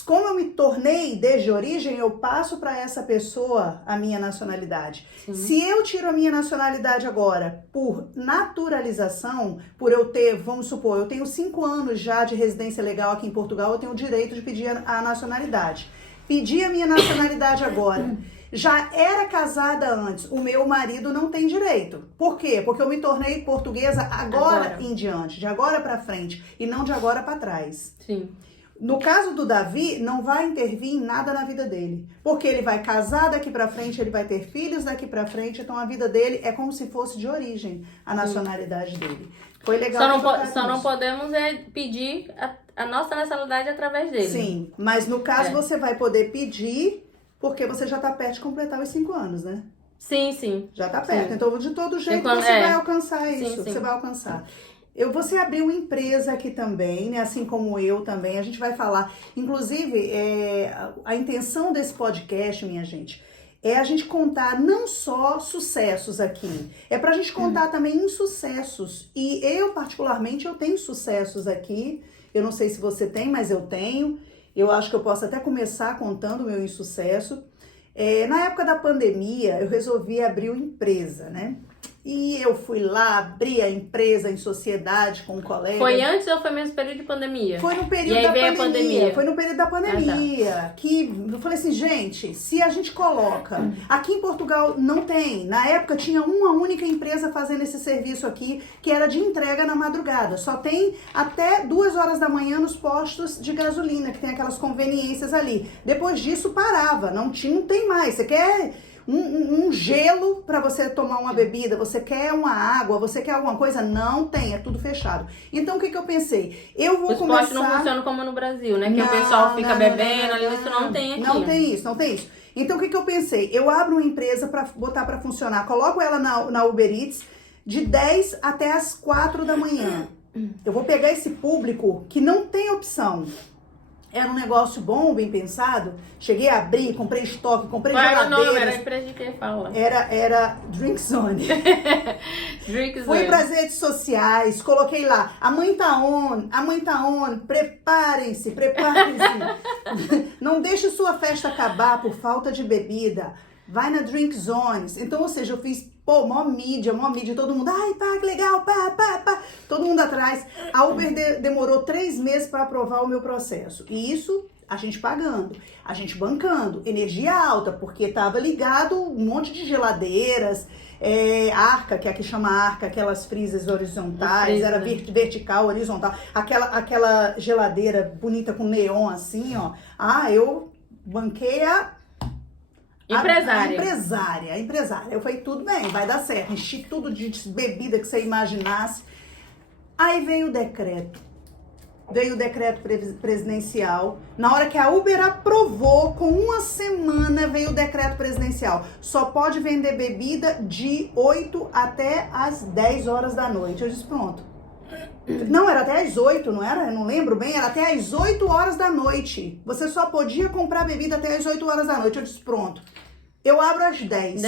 como eu me tornei desde origem, eu passo para essa pessoa a minha nacionalidade. Sim. Se eu tiro a minha nacionalidade agora por naturalização, por eu ter, vamos supor, eu tenho 5 anos já de residência legal aqui em Portugal, eu tenho o direito de pedir a nacionalidade. Pedi a minha nacionalidade agora. Já era casada antes, o meu marido não tem direito. Por quê? Porque eu me tornei portuguesa agora em diante, de agora para frente, e não de agora para trás. Sim. No caso do Davi, não vai intervir em nada na vida dele. Porque ele vai casar daqui pra frente, ele vai ter filhos daqui pra frente, então a vida dele é como se fosse de origem, a nacionalidade dele. Foi legal. Só não podemos pedir a nossa nacionalidade através dele. Sim, mas no caso você vai poder pedir, porque você já tá perto de completar os 5 anos, né? Sim. Já tá perto, sim. Então de todo jeito você vai alcançar isso, você vai alcançar. Você abriu uma empresa aqui também, né? Assim como eu também, a gente vai falar. Inclusive, a intenção desse podcast, minha gente, é a gente contar não só sucessos aqui, é pra gente contar também insucessos. E eu, particularmente, eu tenho sucessos aqui. Eu não sei se você tem, mas eu tenho. Eu acho que eu posso até começar contando o meu insucesso. Na época da pandemia, eu resolvi abrir uma empresa, né? E eu fui lá, abri a empresa em sociedade com um colega. Foi antes ou foi mesmo período de pandemia? Foi no período E aí da veio a pandemia. pandemia. Foi no período da pandemia. Que eu falei assim, gente, se a gente coloca. Aqui em Portugal não tem. Na época tinha uma única empresa fazendo esse serviço aqui, que era de entrega na madrugada. Só tem até 2 horas da manhã nos postos de gasolina, que tem aquelas conveniências ali. Depois disso parava. Não tem mais. Você quer um gelo para você tomar uma bebida, você quer uma água, você quer alguma coisa, não tem, é tudo fechado. Então o que eu pensei? Eu vou começar... Os postos não funcionam como no Brasil, né? Que o pessoal fica bebendo ali, isso não tem aqui. Não tem isso, não tem isso. Então o que eu pensei? Eu abro uma empresa para botar para funcionar, coloco ela na Uber Eats de 10 até as 4 da manhã. Eu vou pegar esse público que não tem opção. Era um negócio bom, bem pensado. Cheguei a abrir, comprei estoque, comprei geladeiras. Qual era o nome? Era a empresa de quem fala? Era Drink Zone. Drink Zone. Fui pras redes sociais, coloquei lá, a mãe tá on, preparem-se. Não deixe sua festa acabar por falta de bebida. Vai na Drink Zones. Então, ou seja, eu fiz, mó mídia, todo mundo, ai, pá, que legal, pá. Todo mundo atrás. A Uber demorou 3 meses para aprovar o meu processo. E isso, a gente pagando, a gente bancando, energia alta, porque tava ligado um monte de geladeiras, Arca, que aqui chama Arca, aquelas freezers horizontais, era vertical, horizontal, aquela geladeira bonita com neon assim, ó. Eu banquei a empresária. Eu falei, tudo bem, vai dar certo. Enchi tudo de bebida que você imaginasse. Aí veio o decreto. Presidencial. Na hora que a Uber aprovou, com 1 semana veio o decreto presidencial. Só pode vender bebida de 8 até as 10 horas da noite. Eu disse, pronto. Não, era até às 8, não era? Eu não lembro bem, era até às 8 horas da noite. Você só podia comprar bebida até às 8 horas da noite. Eu disse, pronto. Eu abro às 10.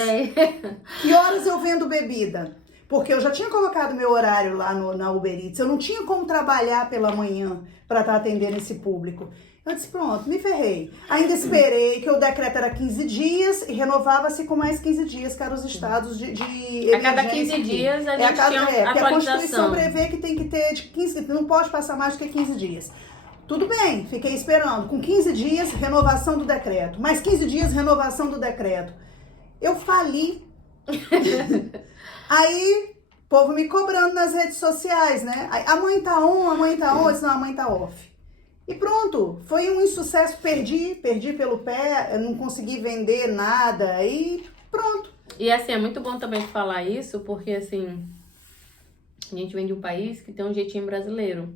Que horas eu vendo bebida? Porque eu já tinha colocado meu horário lá na Uber Eats. Eu não tinha como trabalhar pela manhã para estar atendendo esse público. Eu disse, pronto, me ferrei. Ainda esperei que o decreto era 15 dias e renovava-se com mais 15 dias, que eram os estados de emergência. A cada 15 dias a gente tinha porque atualização. a Constituição prevê que tem que ter de 15, não pode passar mais do que 15 dias. Tudo bem, fiquei esperando. Com 15 dias, renovação do decreto. Mais 15 dias, renovação do decreto. Eu fali. Aí, o povo me cobrando nas redes sociais, né? A mãe tá on, eu disse, não, a mãe tá off. E pronto, foi um insucesso, perdi pelo pé, eu não consegui vender nada, e pronto. E assim, é muito bom também falar isso, porque assim, a gente vem de um país que tem um jeitinho brasileiro.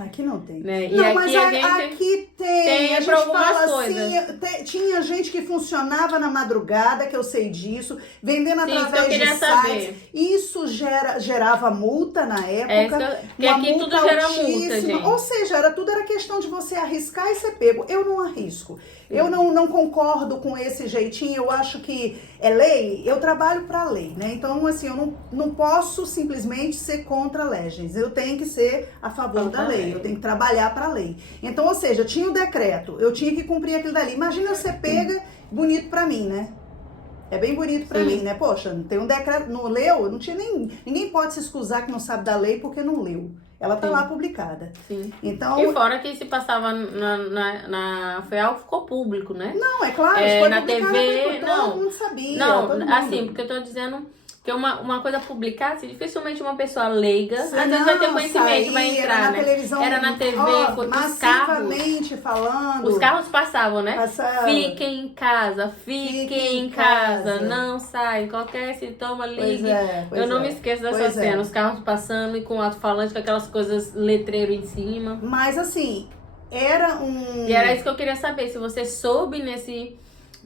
Aqui não tem. Né? Não, e mas aqui tem. A gente fala assim, tinha gente que funcionava na madrugada, que eu sei disso, vendendo através de sites. Saber. Isso gerava multa na época. Porque aqui tudo gera multa, gente. Ou seja, tudo era questão de você arriscar e ser pego. Eu não arrisco. Eu não concordo com esse jeitinho, eu acho que é lei, eu trabalho para lei, né? Então, assim, eu não posso simplesmente ser contra leis, eu tenho que ser a favor da lei, eu tenho que trabalhar para a lei. Então, ou seja, tinha o decreto, eu tinha que cumprir aquilo dali. Imagina você pega, bonito para mim, né? É bem bonito pra mim, né? Poxa, tem um decreto, não leu? Não tinha ninguém pode se excusar que não sabe da lei porque não leu. Ela tá lá publicada. Sim. Então, e fora que se passava foi algo que ficou público, né? Não, é claro, foi na TV, todo mundo sabia. Não, todo mundo. Assim, porque eu tô dizendo que uma coisa publicada, dificilmente uma pessoa leiga, às vezes vai ter conhecimento, vai entrar, era né? Na televisão, era na TV, massivamente falando. Os carros passavam, né? Passavam. Fiquem em casa, fiquem em casa, não sai, qualquer sintoma, ligue. Eu não me esqueço dessa cena, os carros passando e com o alto-falante, com aquelas coisas, letreiro em cima. Mas assim, era E era isso que eu queria saber, se você soube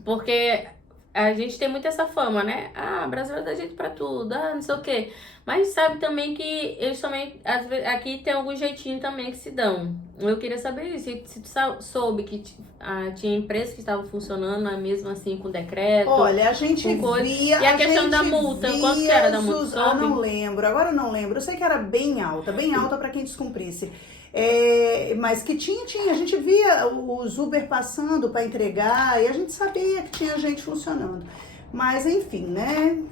porque a gente tem muito essa fama, né? Brasileiro dá jeito pra tudo, não sei o quê. Mas sabe também que eles também, às vezes, aqui tem algum jeitinho também que se dão. Eu queria saber isso, se tu soube que tinha empresas que estavam funcionando mesmo assim com decreto. Olha, a gente via... E a questão da multa, quanto que era da multa? Eu não lembro, agora eu não lembro. Eu sei que era bem alta pra quem descumprisse. Mas que tinha, a gente via os Uber passando para entregar e a gente sabia que tinha gente funcionando. Mas enfim, né?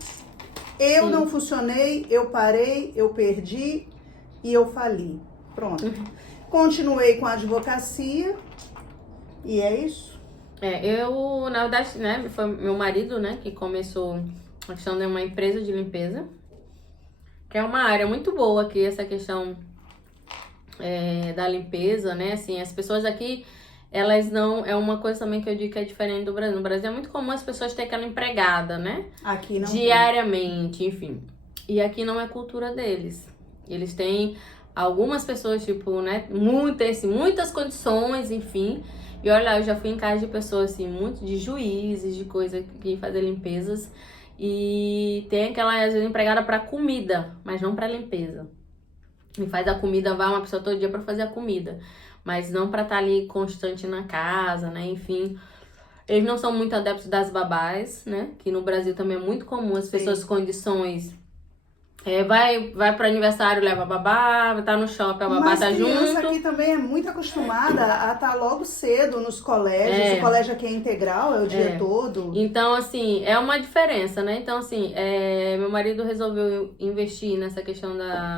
Eu Sim. não funcionei, eu parei, eu perdi e eu fali. Pronto. Continuei com a advocacia e é isso. Eu, na verdade, né, foi meu marido, né, que começou a questão de uma empresa de limpeza, que é uma área muito boa aqui, essa questão da limpeza, né, assim, as pessoas aqui, elas não, é uma coisa também que eu digo que é diferente do Brasil. No Brasil é muito comum as pessoas terem aquela empregada, né, Aqui não tem. diariamente, enfim, e aqui não é cultura deles. Eles têm algumas pessoas, tipo, né, muitas condições, enfim. E olha, eu já fui em casa de pessoas, assim, muito de juízes, de coisa que fazer limpezas. E tem aquela, às vezes, empregada pra comida, mas não pra limpeza. E faz a comida, vai uma pessoa todo dia pra fazer a comida. Mas não pra estar ali constante na casa, né, enfim. Eles não são muito adeptos das babás, né, que no Brasil também é muito comum as pessoas com condições... vai pro aniversário, leva a babá, tá no shopping, a babá Mas tá criança junto. aqui também é muito acostumada a estar logo cedo nos colégios. O colégio aqui é integral, é o dia todo. Então, assim, é uma diferença, né? Então, assim, meu marido resolveu investir nessa questão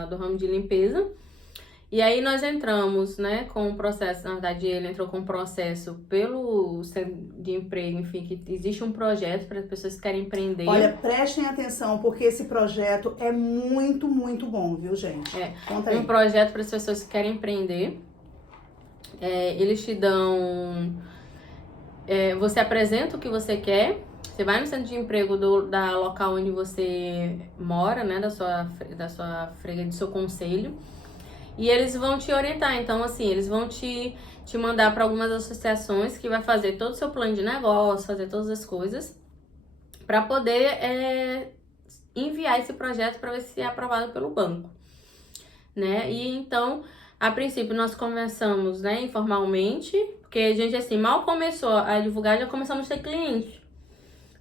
do ramo de limpeza. E aí nós entramos, né, com o processo, na verdade ele entrou com um processo pelo centro de emprego, enfim, que existe um projeto para as pessoas que querem empreender. Olha, prestem atenção, porque esse projeto é muito, muito bom, viu, gente? Conta aí. Um projeto para as pessoas que querem empreender. Eles te dão... você apresenta o que você quer, você vai no centro de emprego da local onde você mora, né, da sua freguesia, do seu conselho. E eles vão te orientar, então assim, eles vão te mandar para algumas associações que vai fazer todo o seu plano de negócio, fazer todas as coisas, para poder enviar esse projeto para ver se é aprovado pelo banco, né? E então, a princípio, nós conversamos, né, informalmente, porque a gente, assim, mal começou a divulgar, já começamos a ter clientes,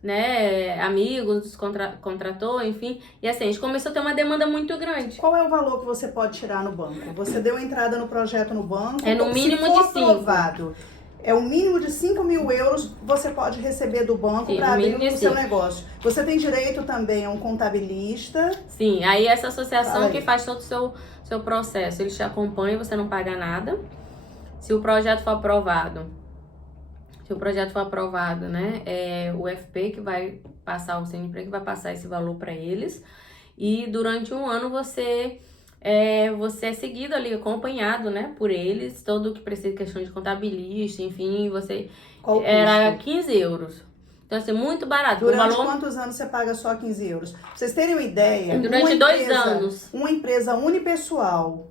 né, amigos, contratou, enfim, e assim, a gente começou a ter uma demanda muito grande. Qual é o valor que você pode tirar no banco? Você deu entrada no projeto no banco? É no mínimo se for de 5. aprovado, é o mínimo de 5 mil euros você pode receber do banco para abrir o seu negócio. Você tem direito também a um contabilista. Sim, aí essa associação que faz todo o seu processo, eles te acompanham, você não paga nada. Se o projeto for aprovado, né, é o FP que vai passar, o CNPq que vai passar esse valor para eles. E durante um ano você é seguido ali, acompanhado, né, por eles, todo o que precisa, questão de contabilista, enfim, você... Qual o custo? Era 15 euros. Então, assim, muito barato. Durante quantos anos você paga só 15 euros? Pra vocês terem uma ideia... Durante 2 anos. Uma empresa unipessoal,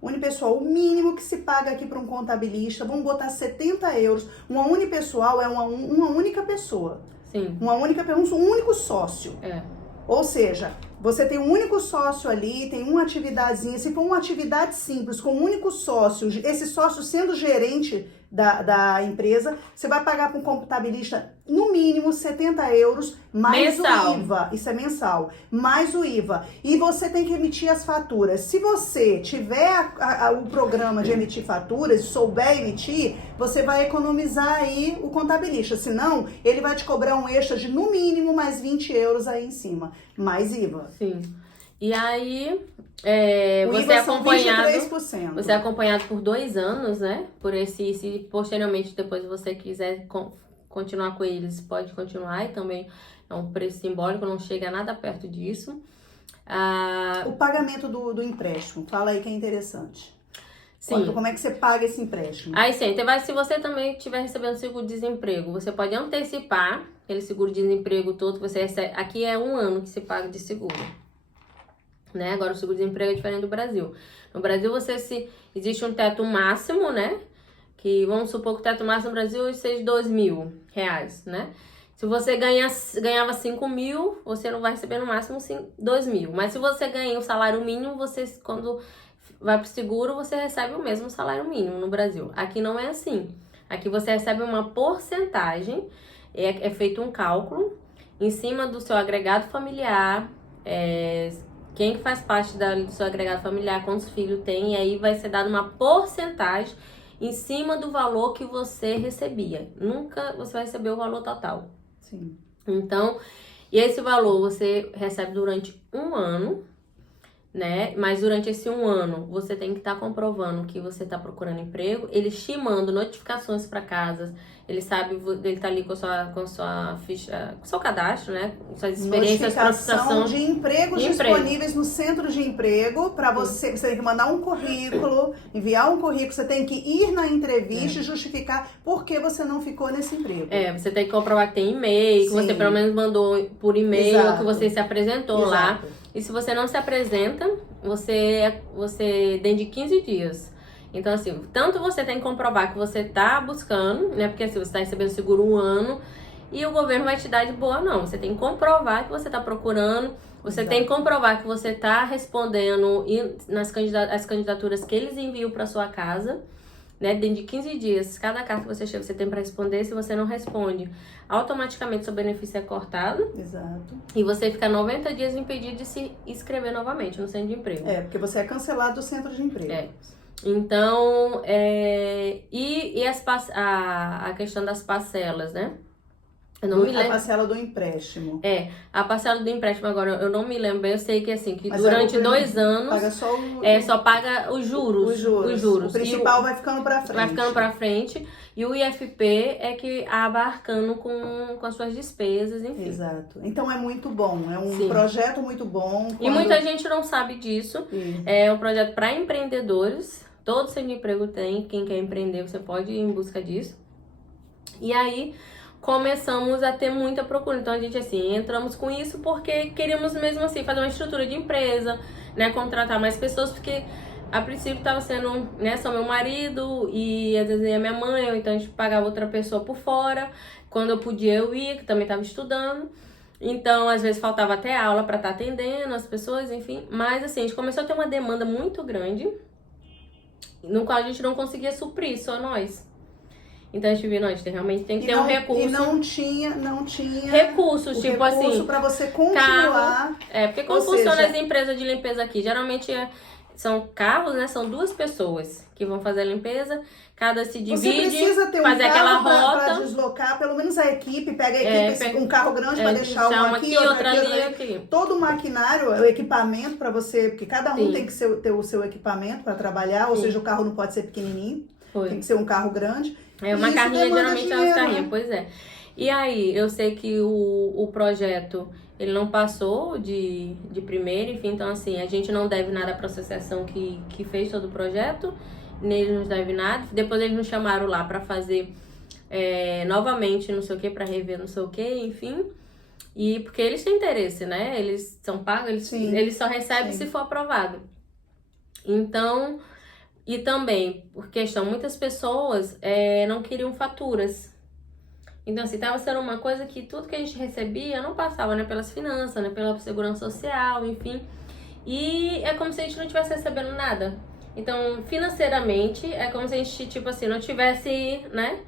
o mínimo que se paga aqui para um contabilista, vamos botar 70 euros. Uma unipessoal é uma única pessoa. Sim. Um único sócio. Ou seja, você tem um único sócio ali, tem uma atividadezinha. Se for uma atividade simples, com um único sócio, esse sócio sendo gerente da empresa, você vai pagar para um contabilista no mínimo 70 euros, mais mensal. O IVA. Isso é mensal. Mais o IVA. E você tem que emitir as faturas. Se você tiver o programa de emitir faturas e souber emitir, você vai economizar aí o contabilista. Senão, ele vai te cobrar um extra de no mínimo mais 20 euros aí em cima. Mais IVA. Sim. E aí, você é acompanhado. 23%. Você é acompanhado por 2 anos, né? Se posteriormente depois você quiser continuar com eles, pode continuar. E também é um preço simbólico, não chega nada perto disso. O pagamento do empréstimo, fala aí que é interessante. Sim. Como é que você paga esse empréstimo? Aí sim, se você também estiver recebendo seguro-desemprego, você pode antecipar aquele seguro-desemprego todo que você recebe. Aqui é 1 ano que se paga de seguro, né? Agora o seguro-desemprego é diferente do Brasil. No Brasil existe um teto máximo, né? Que vamos supor que o teto máximo no Brasil seja R$2.000, né? Se você ganhava 5 mil, você não vai receber no máximo 2.000. Mas se você ganha o salário mínimo, quando vai pro seguro, você recebe o mesmo salário mínimo no Brasil. Aqui não é assim. Aqui você recebe uma porcentagem, é feito um cálculo em cima do seu agregado familiar, quem faz parte do seu agregado familiar, quantos filhos tem, e aí vai ser dado uma porcentagem em cima do valor que você recebia. Nunca você vai receber o valor total. Sim. Então, E esse valor você recebe durante um ano, né? Mas durante esse um ano, você tem que estar comprovando que você está procurando emprego, eles te mandam notificações para casas, ele sabe, ele tá ali com a sua ficha, com o seu cadastro, né? Com suas experiências, notificação de empregos disponíveis no centro de emprego para você. Você tem que mandar um currículo, enviar um currículo, você tem que ir na entrevista e justificar por que você não ficou nesse emprego. Você tem que comprovar que tem e-mail, que você pelo menos mandou por e-mail, que você se apresentou lá. E se você não se apresenta, você dentro de 15 dias. Então, assim, tanto você tem que comprovar que você tá buscando, né? Porque assim, você tá recebendo seguro um ano e o governo vai te dar de boa, não. Você tem que comprovar que você tá procurando, você tem que comprovar que você tá respondendo as candidaturas que eles enviam para sua casa, né? Dentro de 15 dias, cada carta que você chega, você tem para responder. Se você não responde, automaticamente seu benefício é cortado. Exato. E você fica 90 dias impedido de se inscrever novamente no centro de emprego. Porque você é cancelado do centro de emprego. Então, a questão das parcelas, né? Eu não me lembro. A parcela do empréstimo. A parcela do empréstimo agora, eu não me lembro. Eu sei que assim, que durante 2 anos paga só paga os juros. O principal vai ficando pra frente. Vai ficando pra frente. E o IFP é que abarcando com as suas despesas, enfim. Exato. Então é muito bom. É um projeto muito bom. E muita gente não sabe disso. É um projeto para empreendedores. Todo centro de emprego tem. Quem quer empreender, você pode ir em busca disso. E aí começamos a ter muita procura. Então a gente assim, entramos com isso porque queríamos mesmo assim fazer uma estrutura de empresa, né, contratar mais pessoas, porque a princípio estava sendo, né, só meu marido e às vezes ia minha mãe, ou então a gente pagava outra pessoa por fora. Quando eu podia eu ia, que também estava estudando. Então, às vezes faltava até aula para estar atendendo as pessoas, enfim. Mas assim, a gente começou a ter uma demanda muito grande, no qual a gente não conseguia suprir, só nós. Então a gente viu, não, a gente realmente tem que ter um recurso. E não tinha recursos, tipo recurso assim, para você continuar. Porque como funciona as empresas de limpeza aqui? Geralmente são carros, né? São 2 pessoas que vão fazer a limpeza, cada se divide, você precisa ter fazer aquela rota para deslocar, pelo menos a equipe, pega a equipe, um carro grande para deixar uma aqui, outra ali. Todo o maquinário, o equipamento para você, porque cada um tem que ter o seu equipamento para trabalhar, ou seja, o carro não pode ser pequenininho, tem que ser um carro grande. Uma carrinha, geralmente é uma carrinha, pois é. E aí, eu sei que o projeto, ele não passou de primeiro, enfim, então assim, a gente não deve nada para a associação que fez todo o projeto, nem eles nos devem nada. Depois eles nos chamaram lá para fazer novamente, não sei o que, para rever não sei o que, enfim. E porque eles têm interesse, né? Eles são pagos, eles só recebem se for aprovado. Então, e também, por questão, muitas pessoas não queriam faturas. Então, assim, tava sendo uma coisa que tudo que a gente recebia não passava, né? Pelas finanças, né? Pela segurança social, enfim. E é como se a gente não estivesse recebendo nada. Então, financeiramente, é como se a gente, tipo assim, não tivesse, né?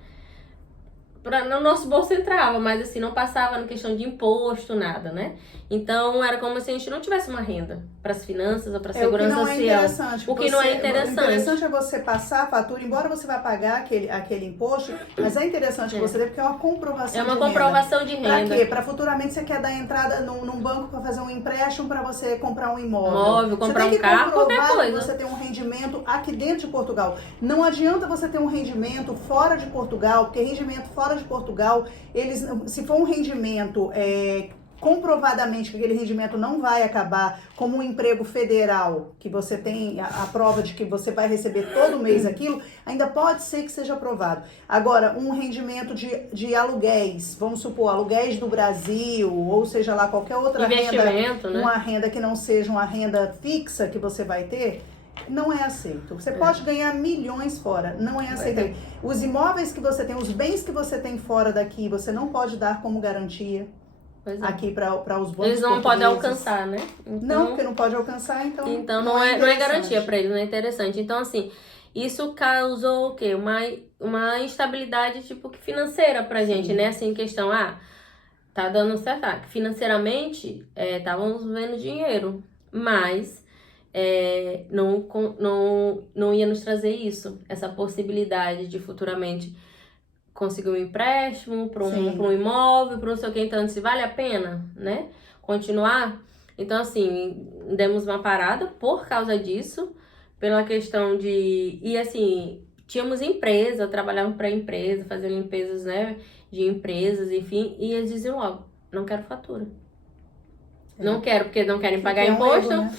No nosso bolso entrava, mas assim, não passava na questão de imposto, nada, né? Então, era como se a gente não tivesse uma renda para as finanças ou para a segurança social. O que não é interessante. O interessante é você passar a fatura, embora você vá pagar aquele imposto, mas é interessante você ter, porque é uma comprovação de renda. É uma comprovação de renda. Para quê? Para futuramente você quer dar entrada num banco para fazer um empréstimo para você comprar um imóvel. Comprar um carro, qualquer coisa. Você tem um rendimento aqui dentro de Portugal. Não adianta você ter um rendimento fora de Portugal, porque rendimento fora de Portugal, se for um rendimento comprovadamente que aquele rendimento não vai acabar como um emprego federal, que você tem a prova de que você vai receber todo mês aquilo, ainda pode ser que seja aprovado. Agora, um rendimento de aluguéis, vamos supor, aluguéis do Brasil, ou seja lá, qualquer outra renda, né? Uma renda que não seja uma renda fixa que você vai ter, não é aceito. Você pode ganhar milhões fora, não é aceito. Os imóveis que você tem, os bens que você tem fora daqui, você não pode dar como garantia aqui para os bancos. Eles não podem alcançar, né? Então, não, porque não pode alcançar, então não é garantia para eles, não é interessante. Então, assim, isso causou o quê? Uma instabilidade, tipo, financeira pra gente, né? Assim, questão, tá dando certo. Financeiramente, estávamos vendo dinheiro, mas não ia nos trazer isso, essa possibilidade de futuramente conseguir um empréstimo para Sim. um imóvel, para não sei o que, então se vale a pena, né? Continuar. Então, assim, demos uma parada por causa disso, pela questão de... E, assim, tínhamos empresa, trabalhávamos para empresa, fazendo limpezas, né, de empresas, enfim, e eles diziam logo, não quero fatura. Não quero, porque não querem pagar Que é um imposto, erro, né?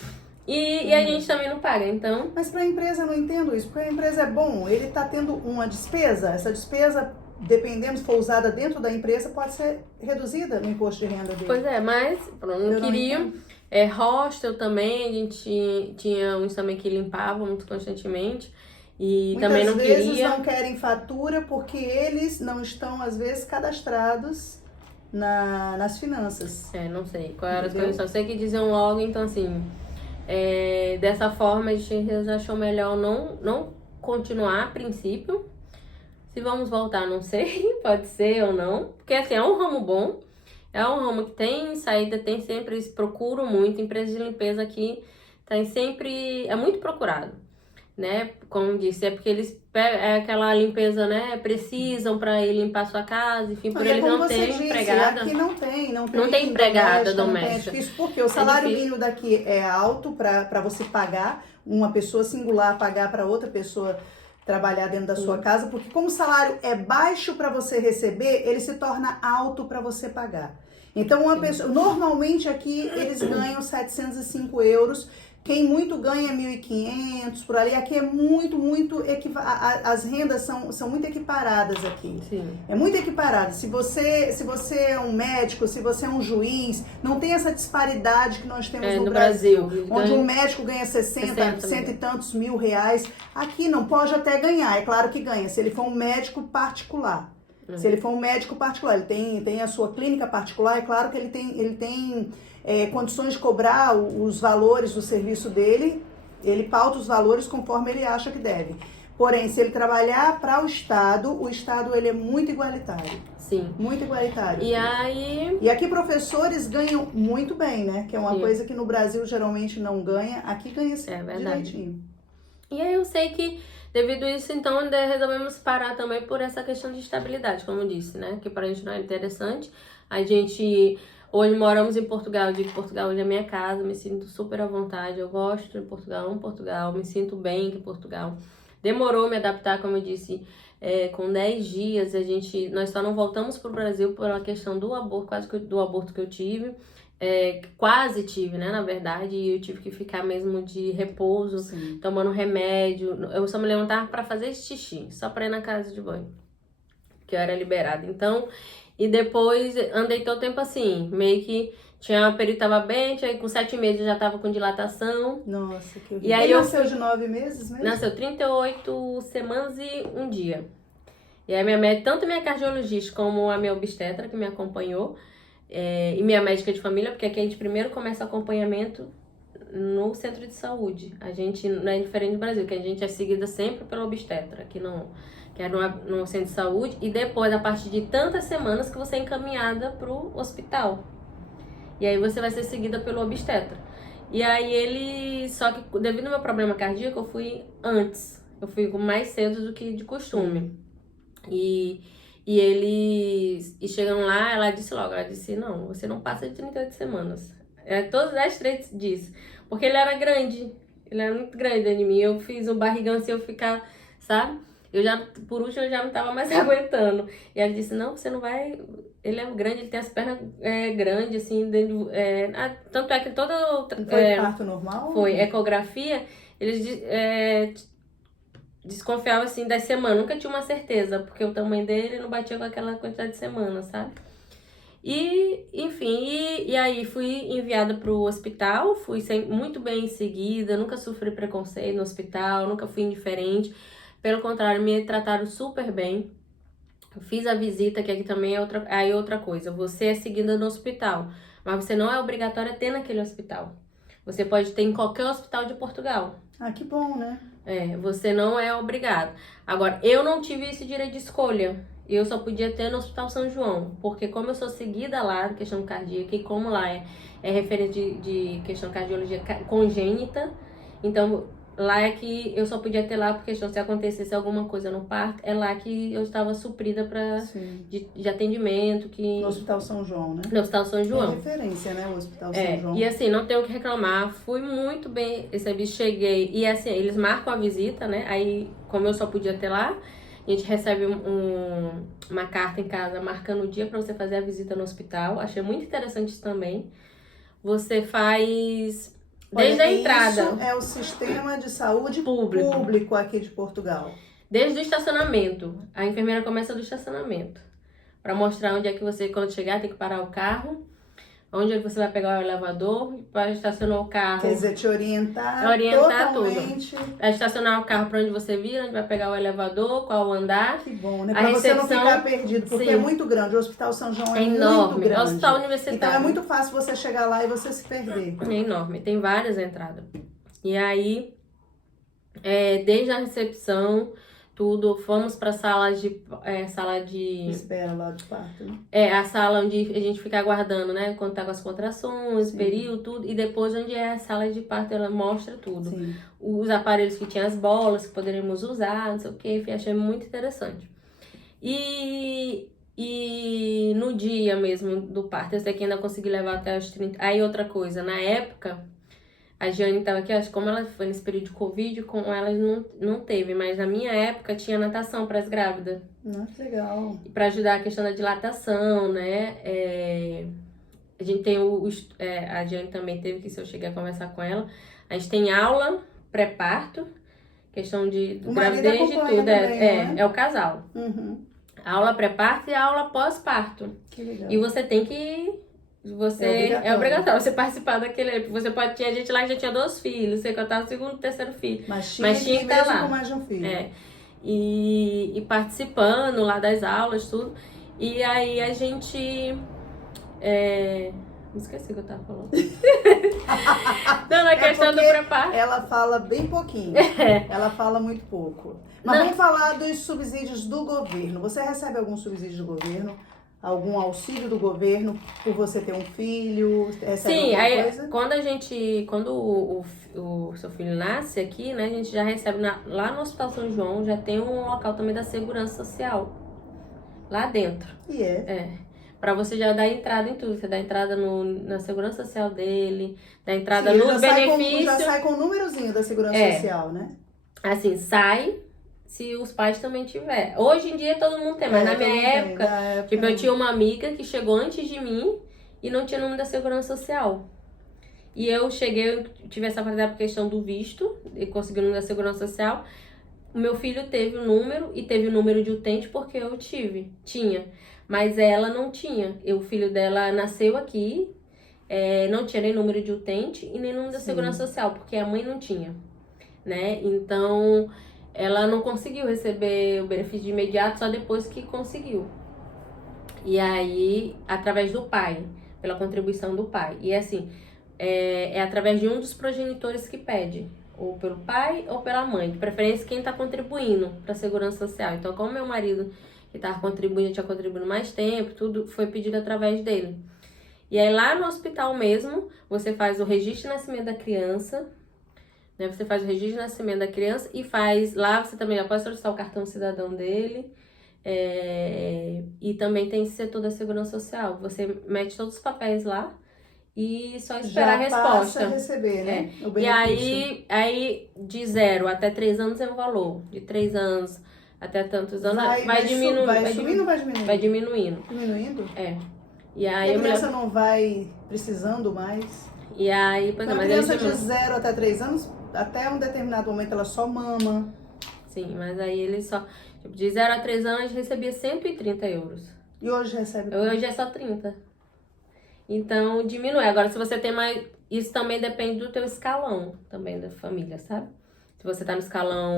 e a gente também não paga, então... Mas para a empresa eu não entendo isso, porque a empresa é bom, ele está tendo uma despesa, essa despesa, dependendo se for usada dentro da empresa, pode ser reduzida no imposto de renda dele. Pois é, mas não queriam. Hostel também, a gente tinha uns também que limpavam muito constantemente. E Muitas também não vezes queria. não querem fatura porque eles não estão, às vezes, cadastrados nas finanças. Não sei qual era as Entendeu? coisas, só sei que diziam logo, então assim, dessa forma a gente achou melhor não continuar a princípio. Se vamos voltar, não sei, pode ser ou não, porque assim, é um ramo bom, é um ramo que tem saída, tem sempre, eles procuram muito, empresas de limpeza aqui tem sempre, é muito procurado, né? Como disse, é porque eles é aquela limpeza, né? Precisam para ir limpar sua casa, enfim, por eles não terem empregada. Aqui não Não tem empregada doméstica. Não tem, é difícil, porque o salário mínimo daqui é alto para você pagar, uma pessoa singular pagar para outra pessoa trabalhar dentro da sua casa, porque como o salário é baixo para você receber, ele se torna alto para você pagar. Então, uma pessoa, normalmente aqui eles ganham 705 euros, quem muito ganha 1.500, por ali. Aqui é muito, as rendas são muito equiparadas aqui. Sim. É muito equiparado. Se você é um médico, se você é um juiz, não tem essa disparidade que nós temos no Brasil. Onde um médico ganha 60 cento e tantos mil reais. Aqui não, pode até ganhar, é claro que ganha, se ele for um médico particular. Se ele for um médico particular, ele tem a sua clínica particular, é claro que ele tem condições de cobrar os valores do serviço dele, ele pauta os valores conforme ele acha que deve. Porém, se ele trabalhar para o Estado ele é muito igualitário. Sim. Muito igualitário. E aqui professores ganham muito bem, né? Que é uma coisa que no Brasil geralmente não ganha, aqui ganha direitinho. E aí eu sei que devido a isso, então, resolvemos parar também por essa questão de estabilidade, como eu disse, né? Que pra gente não é interessante. A gente... Hoje moramos em Portugal, eu digo que Portugal hoje é minha casa, me sinto super à vontade, eu gosto de Portugal, amo Portugal, me sinto bem aqui em Portugal. Demorou me adaptar, como eu disse, com 10 dias, nós só não voltamos pro Brasil pela questão do aborto, do aborto que eu tive. Quase tive, né, na verdade, e eu tive que ficar mesmo de repouso, Sim. Tomando remédio. Eu só me levantava pra fazer xixi, só pra ir na casa de banho, que eu era liberada. Então, e depois andei todo tempo assim, meio que tinha um período que tava bem, com 7 meses eu já tava com dilatação. Nossa, que horrível. E aí Ele nasceu de 9 meses mesmo? Nasceu 38 semanas e um dia. E aí minha médica, tanto minha cardiologista como a minha obstetra que me acompanhou, e minha médica de família, porque aqui a gente primeiro começa o acompanhamento no centro de saúde. A gente não é diferente do Brasil, que a gente é seguida sempre pela obstetra, que é no centro de saúde, e depois, a partir de tantas semanas, que você é encaminhada pro hospital. E aí você vai ser seguida pelo obstetra. E aí só que devido ao meu problema cardíaco, eu fui antes. Eu fui mais cedo do que de costume. E chegando lá, ela disse, não, você não passa de 38 semanas. Todos as 3 disse. Porque ele era grande, ele era muito grande dentro de mim. Eu fiz um barrigão assim, eu ficar, sabe? Por último, eu já não tava mais aguentando. E ela disse, não, você não vai... Ele é grande, ele tem as pernas grandes, assim, tanto é que toda... Foi parto normal? Foi, ecografia, eles desconfiavam, assim, das semanas. Nunca tinha uma certeza, porque o tamanho dele não batia com aquela quantidade de semanas, sabe? E, enfim, e aí fui enviada pro hospital, fui muito bem seguida, nunca sofri preconceito no hospital, nunca fui indiferente. Pelo contrário, me trataram super bem. Eu fiz a visita, que aqui também é outra coisa. Você é seguida no hospital, mas você não é obrigatório a ter naquele hospital. Você pode ter em qualquer hospital de Portugal. Ah, que bom, né? Você não é obrigado. Agora, eu não tive esse direito de escolha. Eu só podia ter no Hospital São João, porque como eu sou seguida lá, questão cardíaca, e como lá é referente de questão de cardiologia congênita, então lá é que eu só podia ter lá porque se acontecesse alguma coisa no parto, é lá que eu estava suprida de atendimento. No Hospital São João, né? No Hospital São João. É referência, né? O Hospital São João. E assim, não tenho o que reclamar, fui muito bem recebido, cheguei, e assim, eles marcam a visita, né? Aí, como eu só podia ter lá, a gente recebe uma carta em casa marcando o dia para você fazer a visita no hospital. Achei muito interessante isso também. Você faz desde a entrada. Isso é o sistema de saúde público aqui de Portugal. Desde o estacionamento. A enfermeira começa do estacionamento. Para mostrar onde é que você, quando chegar, tem que parar o carro. Onde é que você vai pegar o elevador para estacionar o carro. Quer dizer, te orientar totalmente. Tudo. Para estacionar o carro para onde você vira, onde vai pegar o elevador, qual andar. Que bom, né? Para você não ficar perdido, porque é muito grande. O Hospital São João é enorme. Muito grande. É o hospital universitário. Então é muito fácil você chegar lá e você se perder. É enorme, tem várias entradas. E aí, desde a recepção, tudo, fomos para sala de espera lá de parto, né? A sala onde a gente fica aguardando, né? Quando tá com as contrações, período, tudo. E depois onde é a sala de parto, ela mostra tudo. Sim. Os aparelhos que tinham as bolas que poderíamos usar, não sei o que. Achei muito interessante. E no dia mesmo do parto, eu sei que ainda consegui levar até os 30. Aí outra coisa, na época, a Jane estava aqui, acho que como ela foi nesse período de Covid, com elas não teve, mas na minha época tinha natação para as grávidas. Que legal. Para ajudar a questão da dilatação, né? A gente tem a Jane também teve, que se eu cheguei a conversar com ela, a gente tem aula pré-parto, questão de gravidez e tudo. Também, é o casal. Uhum. Aula pré-parto e aula pós-parto. Que legal. E você tem que... É obrigatório você participar daquele. Você tinha gente lá que já tinha 2 filhos, você contava o segundo, terceiro filho. Mas tinha que estar lá. Com mais de um filho. E participando lá das aulas, tudo. E aí a gente. Me esqueci o que eu tava falando. Não, na questão do preparo. Ela fala bem pouquinho. Ela fala muito pouco. Mas vamos falar dos subsídios do governo. Você recebe algum subsídio do governo? Algum auxílio do governo por você ter um filho? Sim, aí coisa? Quando o seu filho nasce aqui, né, a gente já recebe lá no Hospital São João, já tem um local também da segurança social lá dentro. Pra você já dar entrada em tudo, você dá entrada na segurança social dele, dá entrada no benefício. Já sai com o númerozinho da segurança social, né? Assim, sai. Se os pais também tiver. Hoje em dia todo mundo tem, mas na minha época, tipo, eu tinha uma amiga que chegou antes de mim e não tinha número da segurança social. E eu tive essa questão do visto, e consegui o número da segurança social. O meu filho teve o número e teve o número de utente porque eu tinha. Mas ela não tinha. O filho dela nasceu aqui, não tinha nem número de utente e nem número da segurança social, porque a mãe não tinha, né? Então... ela não conseguiu receber o benefício de imediato, só depois que conseguiu. E aí, através do pai, pela contribuição do pai. E assim, é através de um dos progenitores que pede. Ou pelo pai ou pela mãe. De preferência, quem está contribuindo para a segurança social. Então, como meu marido, que estava contribuindo, tinha contribuído mais tempo, tudo foi pedido através dele. E aí, lá no hospital mesmo, você faz o registro de nascimento da criança, né? Você faz o registro de nascimento da criança e lá você também já pode solicitar o cartão cidadão dele. E também tem esse setor da segurança social. Você mete todos os papéis lá e só esperar a resposta. Passa a receber, né? O benefício. E aí de 0 até 3 anos é o valor. De 3 anos até tantos anos vai diminuindo. Vai subindo ou vai diminuindo? Vai diminuindo. Diminuindo? E aí a criança não vai precisando mais? E aí, a criança de 0 até 3 anos, até um determinado momento ela só mama. Sim, mas aí ele só... Tipo, de 0 a 3 anos recebia 130 euros. E hoje recebe? Hoje é só 30. Então, diminui. Agora, se você tem mais... Isso também depende do teu escalão, também, da família, sabe? Se você tá no escalão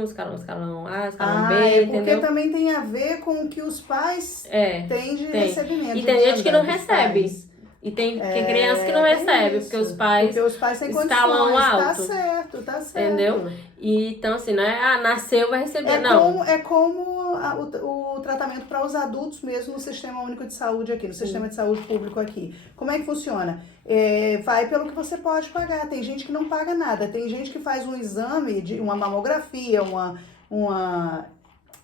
1, escalão A, escalão B, entendeu? Porque também tem a ver com o que os pais têm de recebimento. E tem gente que não recebe. E tem criança que não tem recebe, isso. porque os pais têm escalam condições. Tá alto. certo, tá certo. Entendeu? E, então, assim, não é, nasceu, vai receber, É não. como o tratamento para os adultos mesmo no Sistema Único de Saúde aqui, no Sistema de Saúde Público aqui. Como é que funciona? Vai pelo que você pode pagar. Tem gente que não paga nada. Tem gente que faz um exame de uma mamografia, uma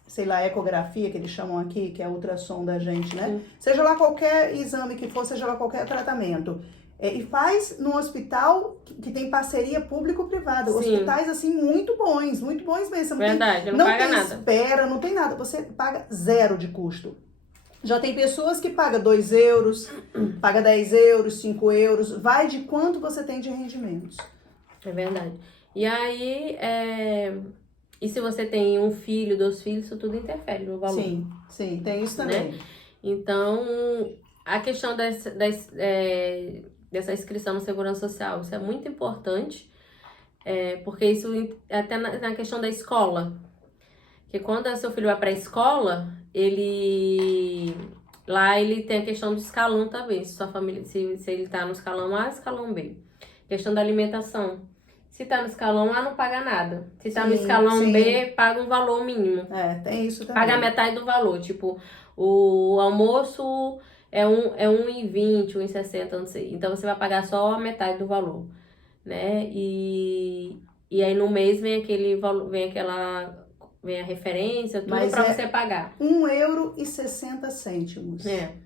sei lá, ecografia, que eles chamam aqui, que é ultrassom da gente, né? Seja lá qualquer exame que for, seja lá qualquer tratamento. E faz num hospital que tem parceria público-privada. Hospitais, assim, muito bons mesmo. Verdade, não paga nada. Espera, não tem nada. Você paga 0 de custo. Já tem pessoas que pagam 2 euros, paga 10 euros, 5 euros. Vai de quanto você tem de rendimentos. É verdade. E aí, e se você tem um filho, 2 filhos, isso tudo interfere no valor. Sim, tem isso também. Né? Então, a questão dessa inscrição no Segurança Social, isso é muito importante, porque isso até na questão da escola, que quando seu filho vai para a escola, lá ele tem a questão do escalão também, se sua família, se ele está no escalão A, escalão B. Questão da alimentação. Se tá no escalão A, não paga nada. Se tá no escalão B, paga um valor mínimo. Tem isso também. Paga metade do valor. Tipo, o almoço é 1,20, 1,60, não sei. Então, você vai pagar só a metade do valor, né? E aí, no mês, vem aquele valor, vem a referência, tudo pra você pagar. €1,60.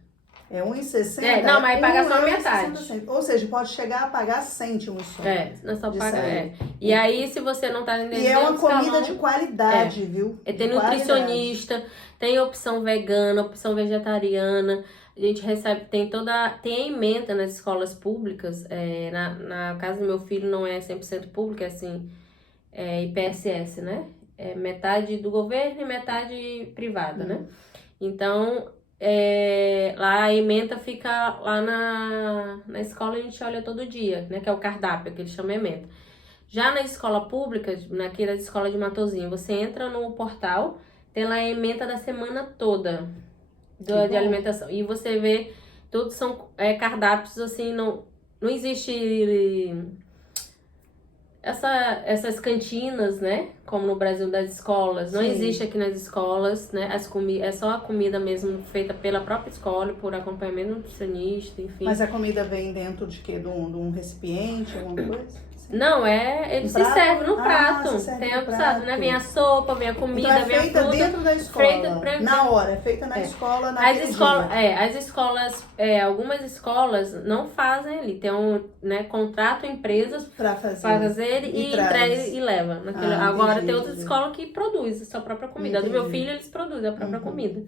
É 1,60. Não, mas paga só a metade. Ou seja, pode chegar a pagar cêntimos só. Não só paga. E aí, se você não tá entendendo. E é uma comida de qualidade, viu? Tem nutricionista, tem opção vegana, opção vegetariana. A gente recebe, tem a ementa nas escolas públicas. Na casa do meu filho não é 100% pública, é assim, IPSS, né? É metade do governo e metade privada, né? Então, lá a ementa fica lá na escola, a gente olha todo dia, né? Que é o cardápio, que eles chamam ementa. Já na escola pública, naquela escola de Matozinho, você entra no portal, tem lá a ementa da semana toda de alimentação. E você vê, todos são cardápios, assim, não existe essas cantinas, né? Como no Brasil das escolas. Não existe aqui nas escolas, né? É só a comida mesmo feita pela própria escola, por acompanhamento nutricionista, enfim. Mas a comida vem dentro de quê? De um recipiente, alguma coisa? Não, ele se serve no prato. Tem o prato, né? Vem a sopa, vem a comida, então vem a fruta. Dentro da escola. Na hora, é feita na escola, naquele dia. As escolas, algumas escolas não fazem ali. Tem contrato empresas para fazer e entrega e leva. Agora tem outras escolas que produzem a sua própria comida. Do meu filho, eles produzem a própria comida.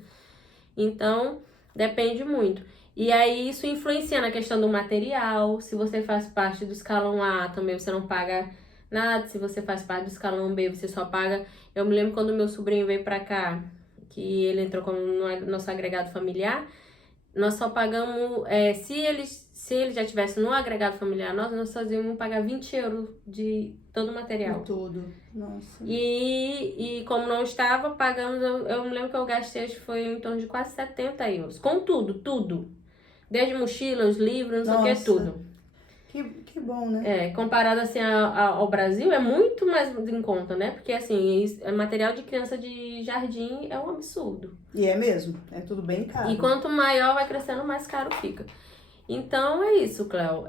Então, depende muito. E aí, isso influencia na questão do material. Se você faz parte do escalão A, também você não paga nada. Se você faz parte do escalão B, você só paga... Eu me lembro quando meu sobrinho veio pra cá, que ele entrou como nosso agregado familiar, nós só pagamos... se ele já estivesse no agregado familiar, nós só íamos pagar 20 euros de todo o material. De tudo. Nossa. E como não estava, pagamos... Eu me lembro que eu gastei, acho que foi em torno de quase 70 euros. Com tudo. Desde mochila, os livros, não sei o que, tudo. Que bom, né? Comparado assim ao Brasil, é muito mais em conta, né? Porque assim, material de criança de jardim é um absurdo. E é mesmo, é tudo bem caro. E quanto maior vai crescendo, mais caro fica. Então é isso, Cléo.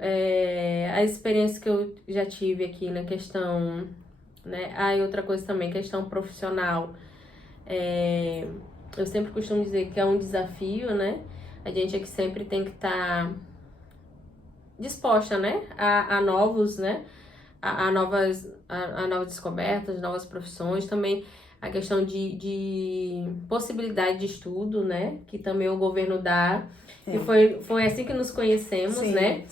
A experiência que eu já tive aqui na questão, né? E outra coisa também, questão profissional. Eu sempre costumo dizer que é um desafio, né? A gente aqui sempre tem que estar disposta, né, a novos, né, a novas descobertas, novas profissões, também a questão de possibilidade de estudo, né, que também o governo dá, e foi assim que nos conhecemos, né,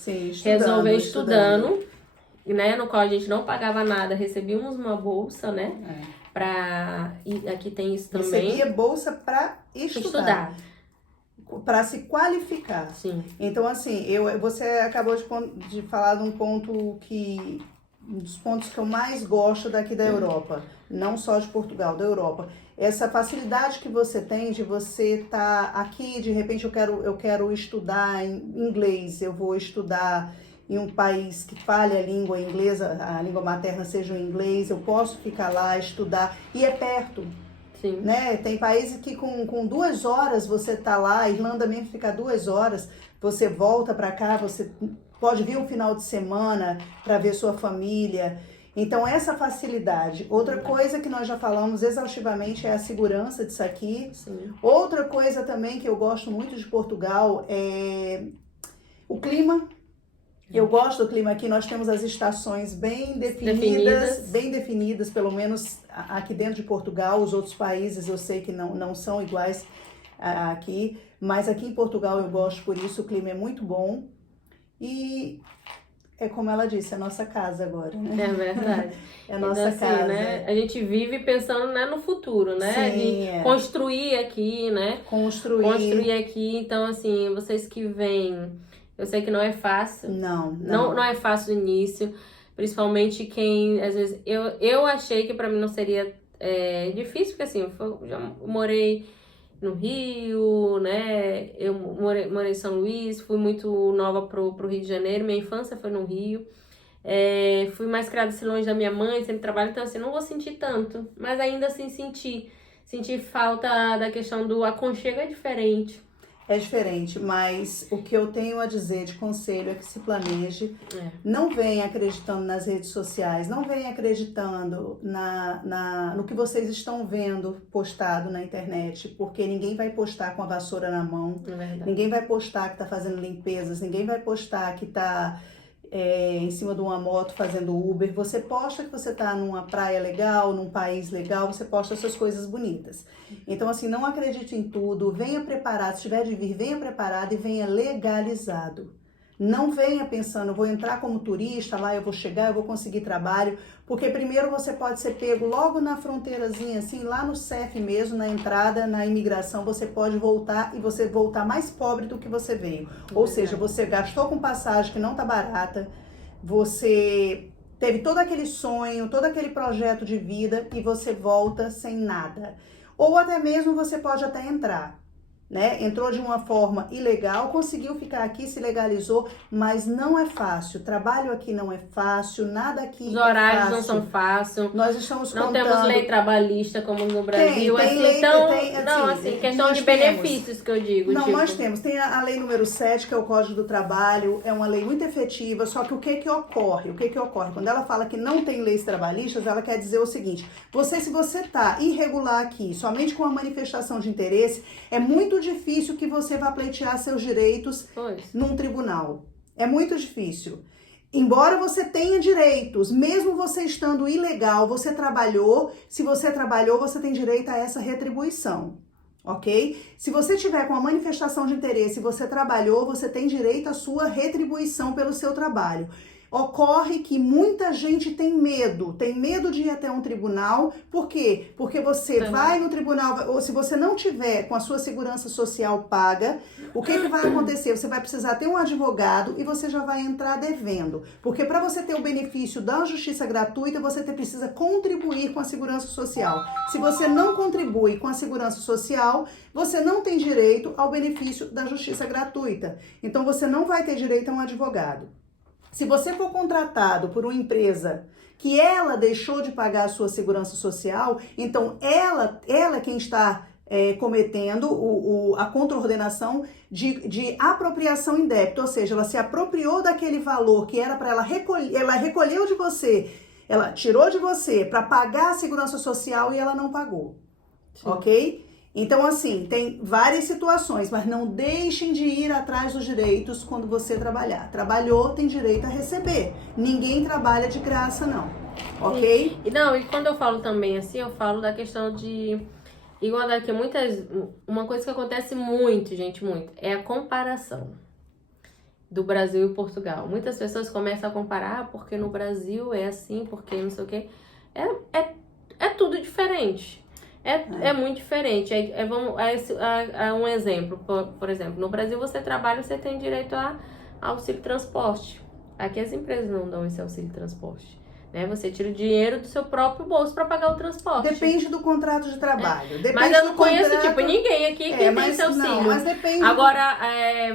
resolveu estudando, né, no qual a gente não pagava nada, recebíamos uma bolsa, né, e aqui tem isso também. Recebia bolsa para estudar. Para se qualificar. Sim. Então, assim, você acabou de falar de um ponto um dos pontos que eu mais gosto daqui da Europa, não só de Portugal, da Europa. essa facilidade que você tem de você estar aqui, de repente eu quero estudar em inglês, eu vou estudar em um país que fale a língua inglesa, a língua materna seja o inglês, eu posso ficar lá, estudar, e é perto. Sim. Né? Tem países que com 2 horas você tá lá, a Irlanda mesmo fica 2 horas, você volta para cá, você pode vir um final de semana para ver sua família. Então, essa facilidade. Outra coisa que nós já falamos exaustivamente é a segurança disso aqui. Sim. Outra coisa também que eu gosto muito de Portugal é o clima. Eu gosto do clima aqui, nós temos as estações bem definidas, pelo menos aqui dentro de Portugal. Os outros países eu sei que não são iguais aqui, mas aqui em Portugal eu gosto por isso, o clima é muito bom. E é como ela disse, é a nossa casa agora, né? É verdade. É a nossa então, casa. Né? A gente vive pensando, né, no futuro, né? Sim, de construir aqui, né? Construir aqui. Então, assim, vocês que vêm, eu sei que não é fácil. Não é fácil no início. Principalmente quem, às vezes, eu achei que pra mim não seria difícil, porque assim, eu já morei no Rio, né? Eu morei em São Luís, fui muito nova pro Rio de Janeiro, minha infância foi no Rio. Fui mais criada assim, longe da minha mãe, sempre trabalho, então assim, não vou sentir tanto, mas ainda assim sentir falta da questão do aconchego é diferente. É diferente, mas o que eu tenho a dizer de conselho é que se planeje, não venha acreditando nas redes sociais, não venha acreditando no que vocês estão vendo postado na internet, porque ninguém vai postar com a vassoura na mão, ninguém vai postar que está fazendo limpezas, ninguém vai postar que está em cima de uma moto fazendo Uber. Você posta que você está numa praia legal, num país legal, você posta essas coisas bonitas. Então, assim, não acredite em tudo, venha preparado, se tiver de vir, venha preparado e venha legalizado. Não venha pensando, vou entrar como turista, lá eu vou chegar, eu vou conseguir trabalho, porque primeiro você pode ser pego logo na fronteirazinha, assim, lá no CEF mesmo, na entrada, na imigração, você pode voltar e você voltar mais pobre do que você veio. Ou seja, você gastou com passagem que não tá barata, você teve todo aquele sonho, todo aquele projeto de vida e você volta sem nada. Ou até mesmo você pode até entrar, né? Entrou de uma forma ilegal, conseguiu ficar aqui, se legalizou, mas não é fácil. Trabalho aqui não é fácil, nada aqui Os horários é fácil. não são fáceis. Nós estamos não contando... temos lei trabalhista como no Brasil. Tem assim, lei, então, não, assim, questão de benefícios que eu digo. Não, tipo... nós temos. Tem a lei número 7, que é o Código do Trabalho, é uma lei muito efetiva, só que o que ocorre? Quando ela fala que não tem leis trabalhistas, ela quer dizer o seguinte, se você está irregular aqui, somente com a manifestação de interesse, é muito difícil que você vá pleitear seus direitos num tribunal. É muito difícil. Embora você tenha direitos, mesmo você estando ilegal, você trabalhou, se você trabalhou, você tem direito a essa retribuição, ok? Se você tiver com a manifestação de interesse e você trabalhou, você tem direito à sua retribuição pelo seu trabalho. Ocorre que muita gente tem medo de ir até um tribunal. Por quê? Porque você vai no tribunal, ou se você não tiver com a sua segurança social paga, o que vai acontecer? Você vai precisar ter um advogado e você já vai entrar devendo. Porque para você ter o benefício da justiça gratuita, você precisa contribuir com a segurança social. Se você não contribui com a segurança social, você não tem direito ao benefício da justiça gratuita. Então você não vai ter direito a um advogado. Se você for contratado por uma empresa que ela deixou de pagar a sua segurança social, então ela é quem está cometendo a contraordenação de apropriação indébita, ou seja, ela se apropriou daquele valor que era para ela recolher, ela recolheu de você, ela tirou de você para pagar a segurança social e ela não pagou, ok? Então, assim, tem várias situações, mas não deixem de ir atrás dos direitos quando você trabalhar. Trabalhou, tem direito a receber. Ninguém trabalha de graça, não. Ok? E quando eu falo também assim, eu falo da questão de igualdade, que uma coisa que acontece muito, gente, muito, é a comparação do Brasil e Portugal. Muitas pessoas começam a comparar, porque no Brasil é assim, porque não sei o quê. É tudo diferente. É muito diferente. Um exemplo, por exemplo, no Brasil você trabalha, você tem direito a auxílio transporte. Aqui as empresas não dão esse auxílio transporte. né? Você tira o dinheiro do seu próprio bolso para pagar o transporte. Depende do contrato de trabalho. Depende mas eu não conheço, contrato... tipo, ninguém aqui que tem seu auxílio. Não, mas depende... Agora,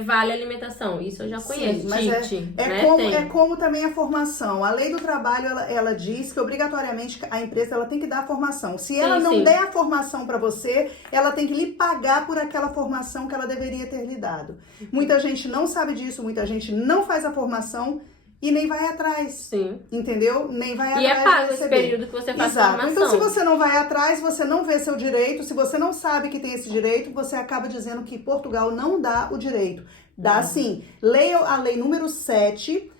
vale alimentação, isso eu já conheço. Sim, mas TIT, né? é como também a formação. A lei do trabalho, ela diz que obrigatoriamente a empresa ela tem que dar a formação. Se ela não der a formação para você, ela tem que lhe pagar por aquela formação que ela deveria ter lhe dado. Muita gente não sabe disso, muita gente não faz a formação e nem vai atrás. Sim. Entendeu? Nem vai atrás. E é pago esse período que você faz Exato. formação. Então, se você não vai atrás, você não vê seu direito, se você não sabe que tem esse direito, você acaba dizendo que Portugal não dá o direito. Dá sim. Leia a lei número 7,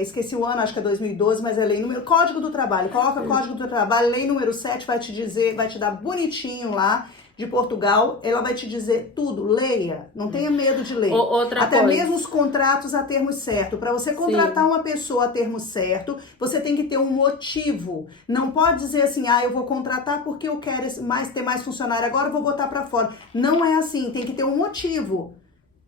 esqueci o ano, acho que é 2012, mas é lei número... Código do Trabalho. Coloca Código do Trabalho, lei número 7 vai te dizer, vai te dar bonitinho lá, de Portugal, ela vai te dizer tudo, leia, não tenha medo de ler. Até mesmo os contratos a termo certo. Para você contratar uma pessoa a termo certo, você tem que ter um motivo. Não pode dizer assim, eu vou contratar porque eu quero ter mais funcionário, agora eu vou botar para fora. Não é assim, tem que ter um motivo.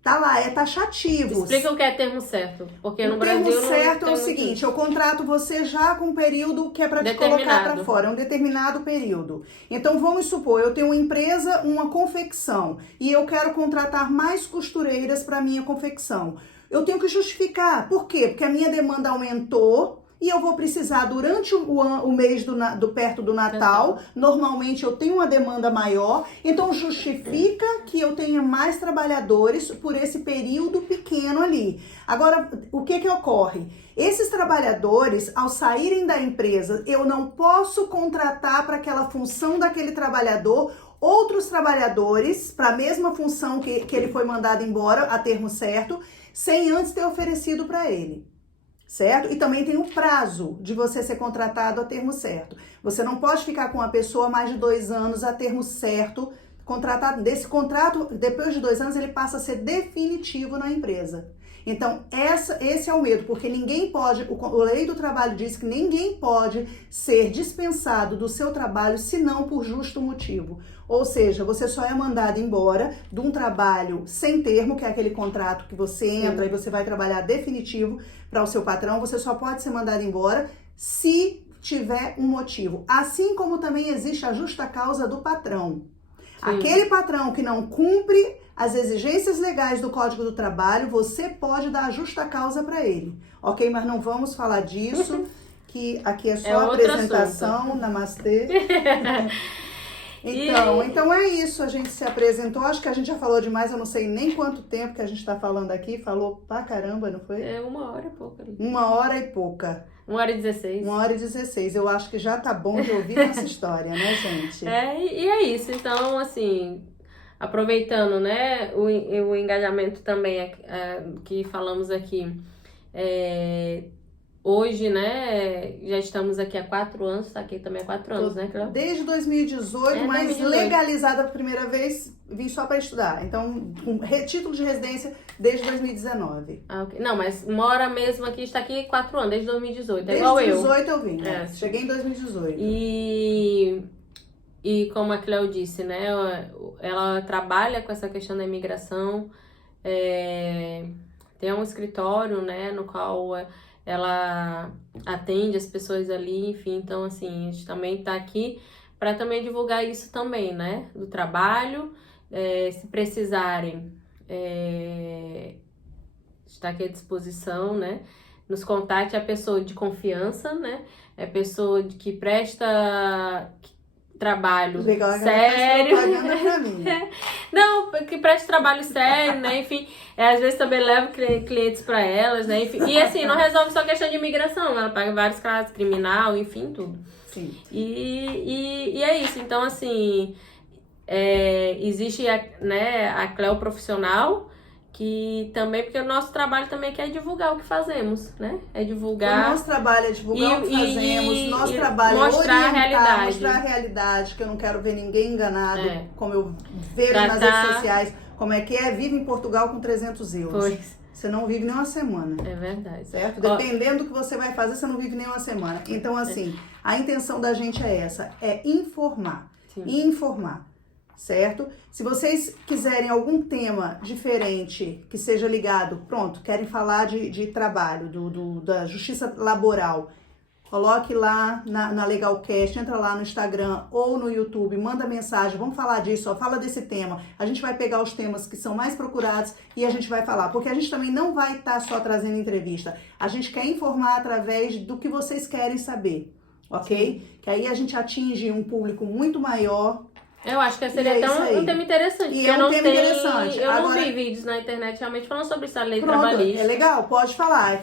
Tá lá, é taxativo. Explica o que é termo certo, porque no Brasil não tem. O termo certo é o seguinte, eu contrato você já com um período que é para te colocar para fora, é um determinado período. Então, vamos supor, eu tenho uma empresa, uma confecção, e eu quero contratar mais costureiras para minha confecção. Eu tenho que justificar. Por quê? Porque a minha demanda aumentou, e eu vou precisar durante o mês perto do Natal, normalmente eu tenho uma demanda maior, então justifica que eu tenha mais trabalhadores por esse período pequeno ali. Agora, o que ocorre? Esses trabalhadores, ao saírem da empresa, eu não posso contratar para aquela função daquele trabalhador outros trabalhadores para a mesma função que ele foi mandado embora a termo certo, sem antes ter oferecido para ele. Certo? E também tem o prazo de você ser contratado a termo certo. Você não pode ficar com uma pessoa mais de 2 anos a termo certo, contratado. Desse contrato, depois de 2 anos, ele passa a ser definitivo na empresa. Então, esse é o medo, porque ninguém pode, a lei do trabalho diz que ninguém pode ser dispensado do seu trabalho senão por justo motivo. Ou seja, você só é mandado embora de um trabalho sem termo, que é aquele contrato que você entra e você vai trabalhar definitivo para o seu patrão, você só pode ser mandado embora se tiver um motivo. Assim como também existe a justa causa do patrão. Aquele patrão que não cumpre as exigências legais do Código do Trabalho, você pode dar a justa causa para ele. Ok? Mas não vamos falar disso, que aqui é só apresentação, namastê. Então é isso, a gente se apresentou, acho que a gente já falou demais, eu não sei nem quanto tempo que a gente tá falando aqui, falou pra caramba, não foi? 1 hora e pouca. 1 hora e pouca. 1h16. 1h16, eu acho que já tá bom de ouvir essa história, né, gente? E é isso, então, assim, aproveitando, né, o engajamento também que falamos aqui, hoje, né, já estamos aqui há 4 anos, tá aqui também há 4 anos, né, Cléo? Desde 2018, mas 2018. Legalizada a primeira vez, vim só para estudar. Então, com título de residência desde 2019. Ok. Não, mas mora mesmo aqui, está aqui 4 anos, desde 2018, desde igual eu. Desde 2018 eu vim, né? Cheguei em 2018. E como a Cléo disse, né, ela trabalha com essa questão da imigração, tem um escritório, né, no qual ela atende as pessoas ali, enfim, então assim, a gente também tá aqui para também divulgar isso também, né, do trabalho, se precisarem, está aqui à disposição, né, nos contate a pessoa de confiança, né, é pessoa que presta trabalho sério. Pra mim. Não, que preste trabalho sério, né? Enfim, às vezes também levo clientes para elas, né? Enfim, e assim, não resolve só questão de imigração, ela paga vários casos, criminal, enfim, tudo. Sim. E é isso. Então, assim, existe a Cléo profissional, que também, porque o nosso trabalho também é divulgar o que fazemos, né? É divulgar... O nosso trabalho é divulgar o que fazemos, nosso trabalho mostrar é orientar, a realidade. mostrar a realidade, que eu não quero ver ninguém enganado, como eu vejo nas redes sociais, como é que vive em Portugal com 300 euros. Pois. Você não vive nem uma semana. É verdade. Certo? Dependendo do que você vai fazer, você não vive nem uma semana. Então, assim, a intenção da gente é essa, é informar. Sim. Informar. Certo? Se vocês quiserem algum tema diferente que seja ligado, querem falar de trabalho, da justiça laboral, coloque lá na Legalcast, entra lá no Instagram ou no YouTube, manda mensagem, vamos falar disso, ó, fala desse tema. A gente vai pegar os temas que são mais procurados e a gente vai falar, porque a gente também não vai estar só trazendo entrevista. A gente quer informar através do que vocês querem saber, ok? Sim. Que aí a gente atinge um público muito maior. Eu acho que seria até um tema interessante. E é um tema interessante. Eu não vi vídeos na internet realmente falando sobre essa lei pronto, trabalhista. É legal, pode falar.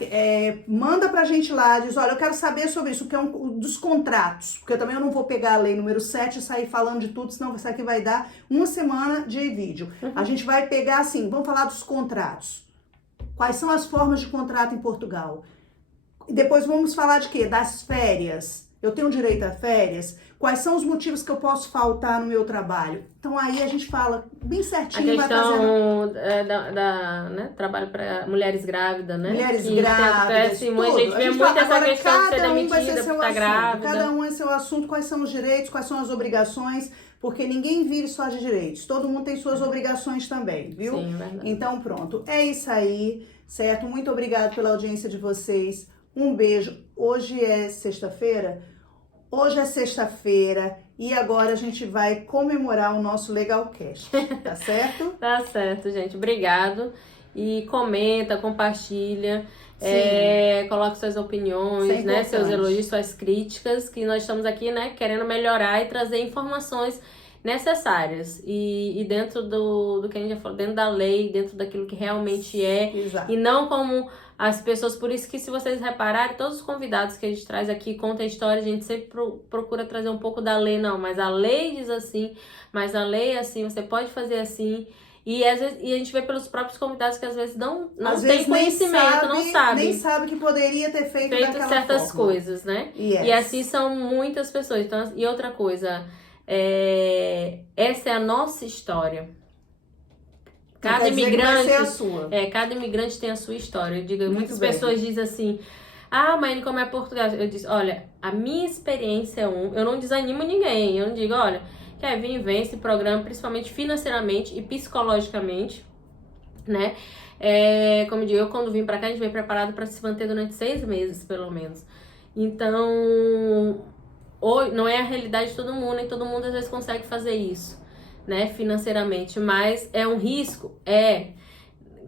Manda pra gente lá, diz, olha, eu quero saber sobre isso, que é dos contratos. Porque também eu não vou pegar a lei número 7 e sair falando de tudo, senão isso aqui vai dar uma semana de vídeo. A gente vai pegar assim, vamos falar dos contratos. Quais são as formas de contrato em Portugal? Depois vamos falar de quê? Das férias. Eu tenho direito a férias? Quais são os motivos que eu posso faltar no meu trabalho? Então aí a gente fala bem certinho. A questão né, trabalho para mulheres grávidas, né? Mulheres grávidas, tudo. A gente vê muito essa questão de ser demitida por estar grávida. Cada um é seu assunto, quais são os direitos, quais são as obrigações, porque ninguém vive só de direitos. Todo mundo tem suas obrigações também, viu? Sim, verdade. Então pronto, é isso aí, certo? Muito obrigada pela audiência de vocês. Um beijo. Hoje é sexta-feira? Hoje é sexta-feira e agora a gente vai comemorar o nosso Legalcast, tá certo? Tá certo, gente. Obrigado. E comenta, compartilha, coloque suas opiniões, né, seus elogios, suas críticas, que nós estamos aqui, né, querendo melhorar e trazer informações necessárias. E dentro do que a gente já falou, dentro da lei, dentro daquilo que realmente é. Exato. E não como as pessoas, por isso que se vocês repararem, todos os convidados que a gente traz aqui, conta a história, a gente sempre procura trazer um pouco da lei, não, mas a lei diz assim, mas a lei é assim, você pode fazer assim, e às vezes a gente vê pelos próprios convidados que às vezes não tem conhecimento, não sabe. Nem sabe que poderia ter feito daquela certas forma. Coisas, né? Yes. E assim são muitas pessoas. Então, e outra coisa, essa é a nossa história. Cada imigrante, cada imigrante tem a sua história. Eu digo, muitas pessoas dizem assim, Maine, como é português? Eu disse, olha, a minha experiência eu não desanimo ninguém. Eu não digo, olha, quer vir, vem esse programa, principalmente financeiramente e psicologicamente, né? Como eu digo, eu quando vim pra cá, a gente veio preparado para se manter durante 6 meses, pelo menos. Então, não é a realidade de todo mundo, e todo mundo às vezes consegue fazer isso, né, financeiramente, mas é um risco,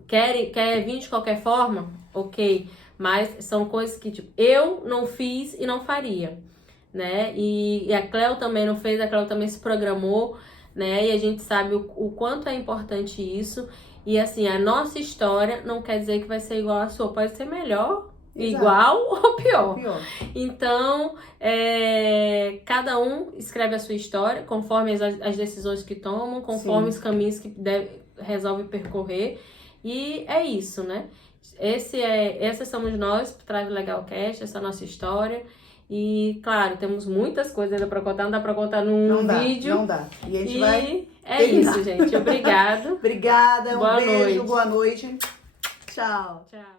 quer vir de qualquer forma, ok, mas são coisas que, tipo, eu não fiz e não faria, né, e a Cleo também não fez, a Cleo também se programou, né, e a gente sabe o quanto é importante isso, e assim, a nossa história não quer dizer que vai ser igual à sua, pode ser melhor, exato, igual ou pior. Então, cada um escreve a sua história conforme as decisões que tomam, conforme os caminhos que resolve percorrer. E é isso, né? Essas somos nós, por trás do Legalcast, essa é a nossa história. E, claro, temos muitas coisas ainda para contar, não dá para contar num vídeo. Não dá. E a gente vai isso, gente. Obrigado. Obrigada, boa beijo, noite. Boa noite. Tchau. Tchau.